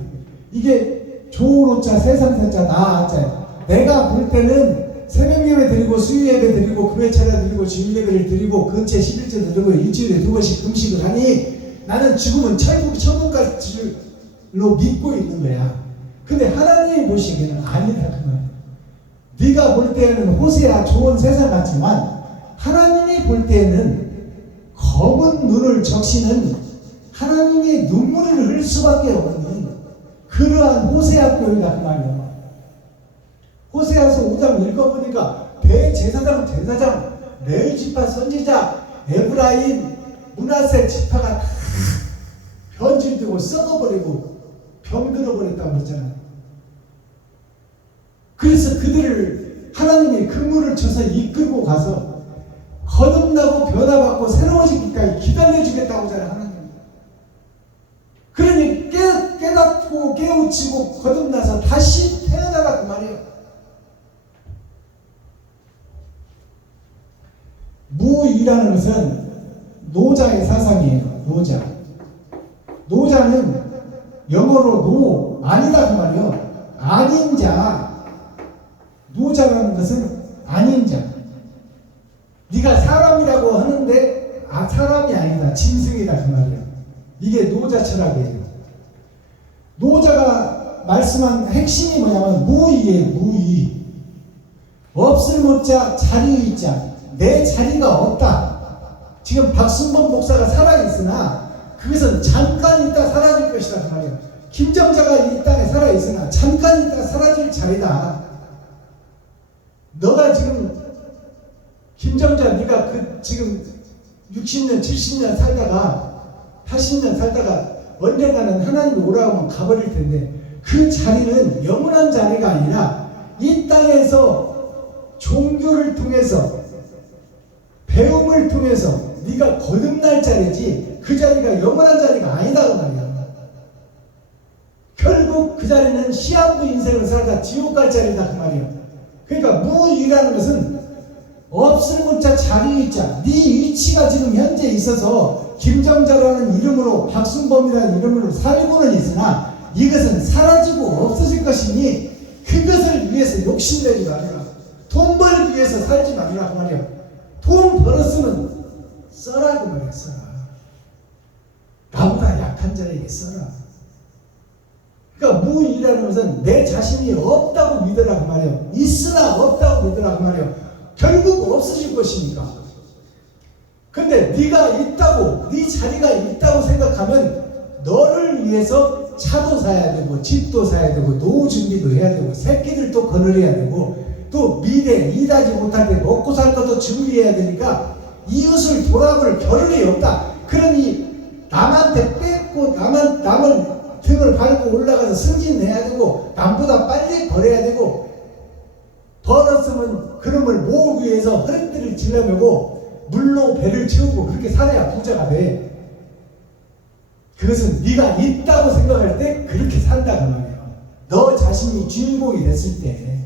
이게 조로자 세상세자 나아자야. 내가 볼 때는 새벽 예배 드리고 수요 예배 드리고 금요 차례 드리고 주일 예배를 드리고 근처 11절 드리고 일주일에 2번씩 금식을 하니 나는 죽으면 천국까지로 믿고 있는 거야. 근데 하나님이 보시기에는 아니다 그 말. 네가 볼 때에는 호세아 좋은 세상 같지만 하나님이 볼 때에는 검은 눈을 적시는 하나님의 눈물을 흘릴 수밖에 없는 그러한 호세아 교회가 그 말이야. 호세아서 5장 읽어보니까 대제사장, 레위 지파 선지자, 에브라임, 므낫세 지파가 다 변질되고 썩어버리고 병들어버렸다고 그랬잖아요. 그래서 그들을 하나님이 그물을 쳐서 이끌고 가서 거듭나고 변화받고 새로워지기까지 기다려주겠다고 하잖아요. 하나님. 그러니 깨닫고 깨우치고 거듭나서 다시 태어나라 그 말이에요. 무의라는 것은 노자의 사상이에요. 노자는 영어로 노, 아니다 그 말이에요. 아닌 자. 노자라는 것은 아닌 자. 네가 사람이라고 하는데 사람이 아니다. 짐승이다 그 말이에요. 이게 노자 철학이에요. 노자가 말씀한 핵심이 뭐냐면 무의예요. 무의. 없을 못자 자리의 자. 내 자리가 없다. 지금 박순범 목사가 살아있으나 그것은 잠깐 있다 사라질 것이다 그 말이에요. 김정자가 이 땅에 살아있으나 잠깐 있다 사라질 자리다. 너가 지금 김정자 네가 지금 60년 70년 살다가 80년 살다가 언젠가는 하나님이 오라고 하면 가버릴 텐데 그 자리는 영원한 자리가 아니라 이 땅에서 종교를 통해서 배움을 통해서 네가 거듭날 자리지 그 자리가 영원한 자리가 아니다 그 말이야. 결국 그 자리는 시한부 인생을 살다 지옥 갈 자리다 그 말이야. 그러니까 무의라는 것은 없을 문자 자리의 자. 네 위치가 지금 현재 있어서 김정자라는 이름으로 박순범이라는 이름으로 살고는 있으나 이것은 사라지고 없어질 것이니 그것을 위해서 욕심내지 말아라. 돈 벌기 위해서 살지 말아라 그 말이야. 돈 벌었으면 써라 그 말이야. 써라. 나보다 약한 자에게 써라. 그러니까 무의라는 것은 내 자신이 없다고 믿으라 그 말이에요. 있으나 없다고 믿으라 그 말이에요. 결국 없어질 것이니까. 근데 네가 있다고, 네 자리가 있다고 생각하면 너를 위해서 차도 사야 되고 집도 사야 되고 노후 준비도 해야 되고 새끼들도 거느려야 되고 또 미래 일하지 못할 때 먹고 살 것도 준비해야 되니까 이웃을 돌아볼 겨를이 없다. 그러니 남한테 뺏고 남을 등을 밟고 올라가서 승진해야 되고 남보다 빨리 벌어야 되고 벌었으면 그놈을 모으기 위해서 허리띠를 질러매고 물로 배를 채우고 그렇게 살아야 부자가 돼. 그것은 네가 있다고 생각할 때 그렇게 산다 그 말이에요. 너 자신이 주인공이 됐을 때.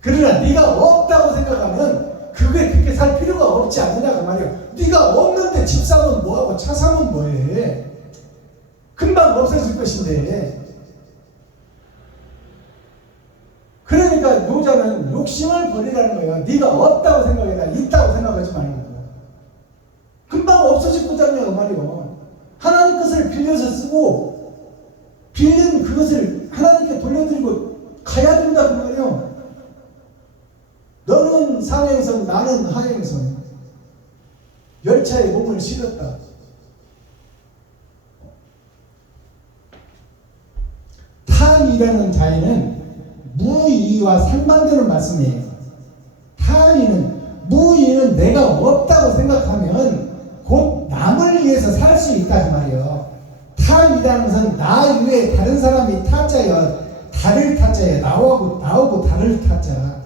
그러나 네가 없다고 생각하면 그게 그렇게 살 필요가 없지 않느냐 그 말이에요. 네가 없는데 집 사면 뭐하고 차 사면 뭐해. 금방 없어질 것인데. 그러니까 노자는 욕심을 버리라는 거예요. 네가 없다고 생각해라. 있다고 생각하지 말고. 금방 없어질 거잖아요 그 말이에요. 하나님 것을 빌려서 쓰고 빌린 그것을 하나님께 돌려드리고 가야 된다 그 말이에요. 너는 상행선 나는 하행선. 열차에 몸을 실었다. 타의라는 자에는 무의와 상반되는 말씀이에요. 타의는 무의는 내가 없다고 생각하면 곧 남을 위해서 살 수 있다 그 말이에요. 타의라는 것은 나 외에 다른 사람이 타자여 다를 타자여 나오고 다를 타자.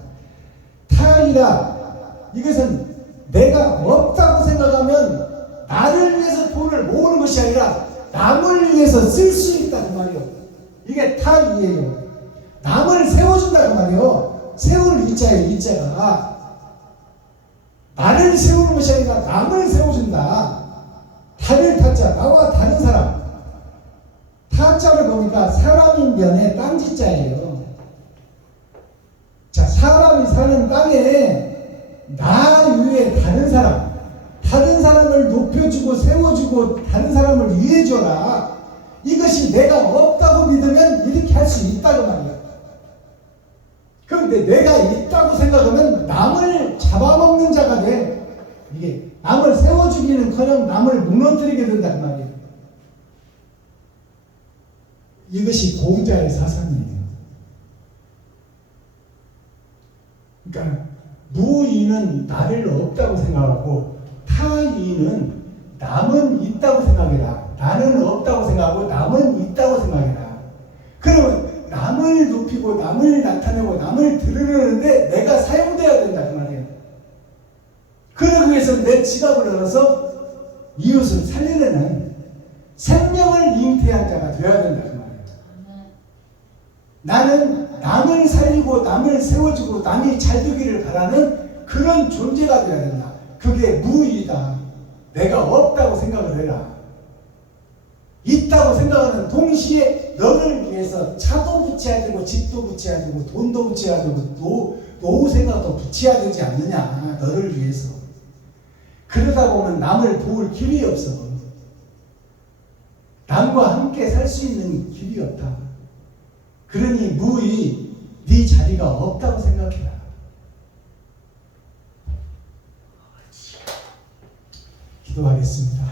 타의라 이것은 내가 없다고 생각하면 나를 위해서 돈을 모으는 것이 아니라 남을 위해서 쓸 수 있다 그 말이에요. 이게 타의예요. 남을 세워준다 그 말이에요. 세울 이자예요. 이자가 나를 세우는 것이 아니라 남을 세워준다. 다를 타자 나와 다른 사람. 타자를 보니까 사람인 변에 땅지자예요. 자, 사람이 사는 땅에 나 위에 다른 사람을 높여주고 세워주고 다른 사람을 위해줘라. 이것이 내가 없다고 믿으면 이렇게 할 수 있다고 말이야. 그런데 내가 있다고 생각하면 남을 잡아먹는 자가 돼. 이게 남을 세워주기는커녕 남을 무너뜨리게 된단 말이에요. 이것이 공자의 사상이에요. 그러니까 무의는 나를 없다고 생각하고 타의는 남은 있다고 생각해라. 나는 없다고 생각하고 남은 있다고 생각해라. 그러면 남을 높이고 남을 나타내고 남을 드러내는데 내가 사용돼야 된다 그 말이에요. 그러기 위해서 내 지갑을 열어서 이웃을 살리려는 생명을 잉태한 자가 되어야 된다 그 말이에요. 나는 남을 살리고 남을 세워주고 남이 잘 되기를 바라는 그런 존재가 되어야 된다. 그게 무의이다. 내가 없다고 생각을 해라. 있다고 생각하는 동시에 너를 위해서 차도 붙여야 되고 집도 붙여야 되고 돈도 붙여야 되고 노후 생각도 붙여야 되지 않느냐. 너를 위해서. 그러다 보면 남을 도울 길이 없어. 남과 함께 살 수 있는 길이 없다. 그러니 무의 네 자리가 없다고 생각해라. 기도하겠습니다.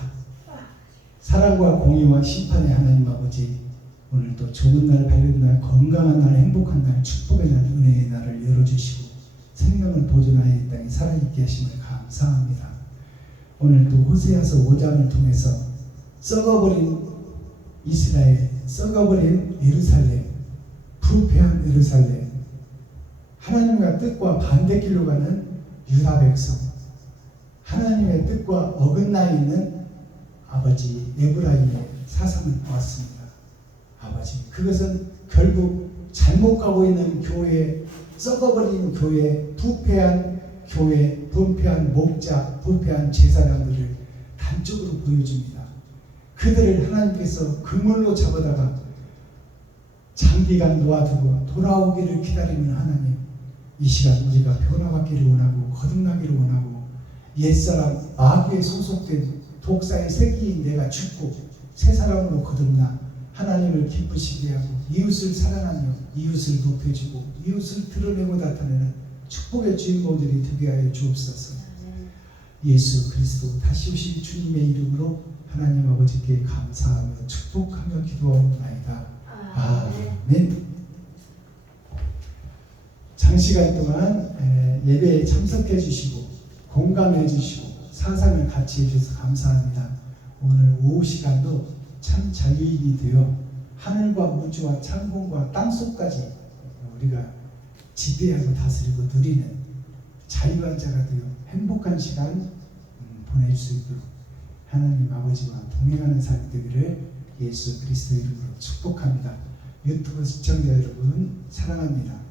사랑과 공의와 심판의 하나님 아버지, 오늘도 좋은 날, 밝은 날, 건강한 날, 행복한 날, 축복의 날, 은혜의 날을 열어주시고 생명을 보존하여 이 땅에 살아있게 하심을 감사합니다. 오늘도 호세아서 5장을 통해서 썩어버린 이스라엘, 썩어버린 예루살렘, 부패한 예루살렘, 하나님과 뜻과 반대길로 가는 유다 백성, 하나님의 뜻과 어긋나 있는 아버지 에브라임의 사상을 보았습니다. 아버지, 그것은 결국 잘못 가고 있는 교회, 썩어버린 교회, 부패한 교회, 부패한 목자, 부패한 제사장들을 단적으로 보여줍니다. 그들을 하나님께서 그물로 잡아다가 장기간 놓아두고 돌아오기를 기다리는 하나님, 이 시간 우리가 변화받기를 원하고 거듭나기를 원하고 옛사람 마귀에 소속된 독사의 새끼인 내가 죽고 새 사람으로 거듭나 하나님을 기쁘시게 하고 이웃을 사랑하며 이웃을 높여주고 이웃을 드러내고 나타내는 축복의 주인공들이 되게 하여 주옵소서. 예수 그리스도 다시 오실 주님의 이름으로 하나님 아버지께 감사하며 축복하며 기도하옵나이다. 아멘. 장시간 동안 예배에 참석해 주시고 공감해 주시고 사상을 같이 해주셔서 감사합니다. 오늘 오후 시간도 참 자유인이 되어 하늘과 우주와 창공과 땅속까지 우리가 지배하고 다스리고 누리는 자유한 자가 되어 행복한 시간 보낼 수 있도록 하나님 아버지와 동행하는 삶 되기를 예수 그리스도 이름으로 축복합니다. 유튜브 시청자 여러분 사랑합니다.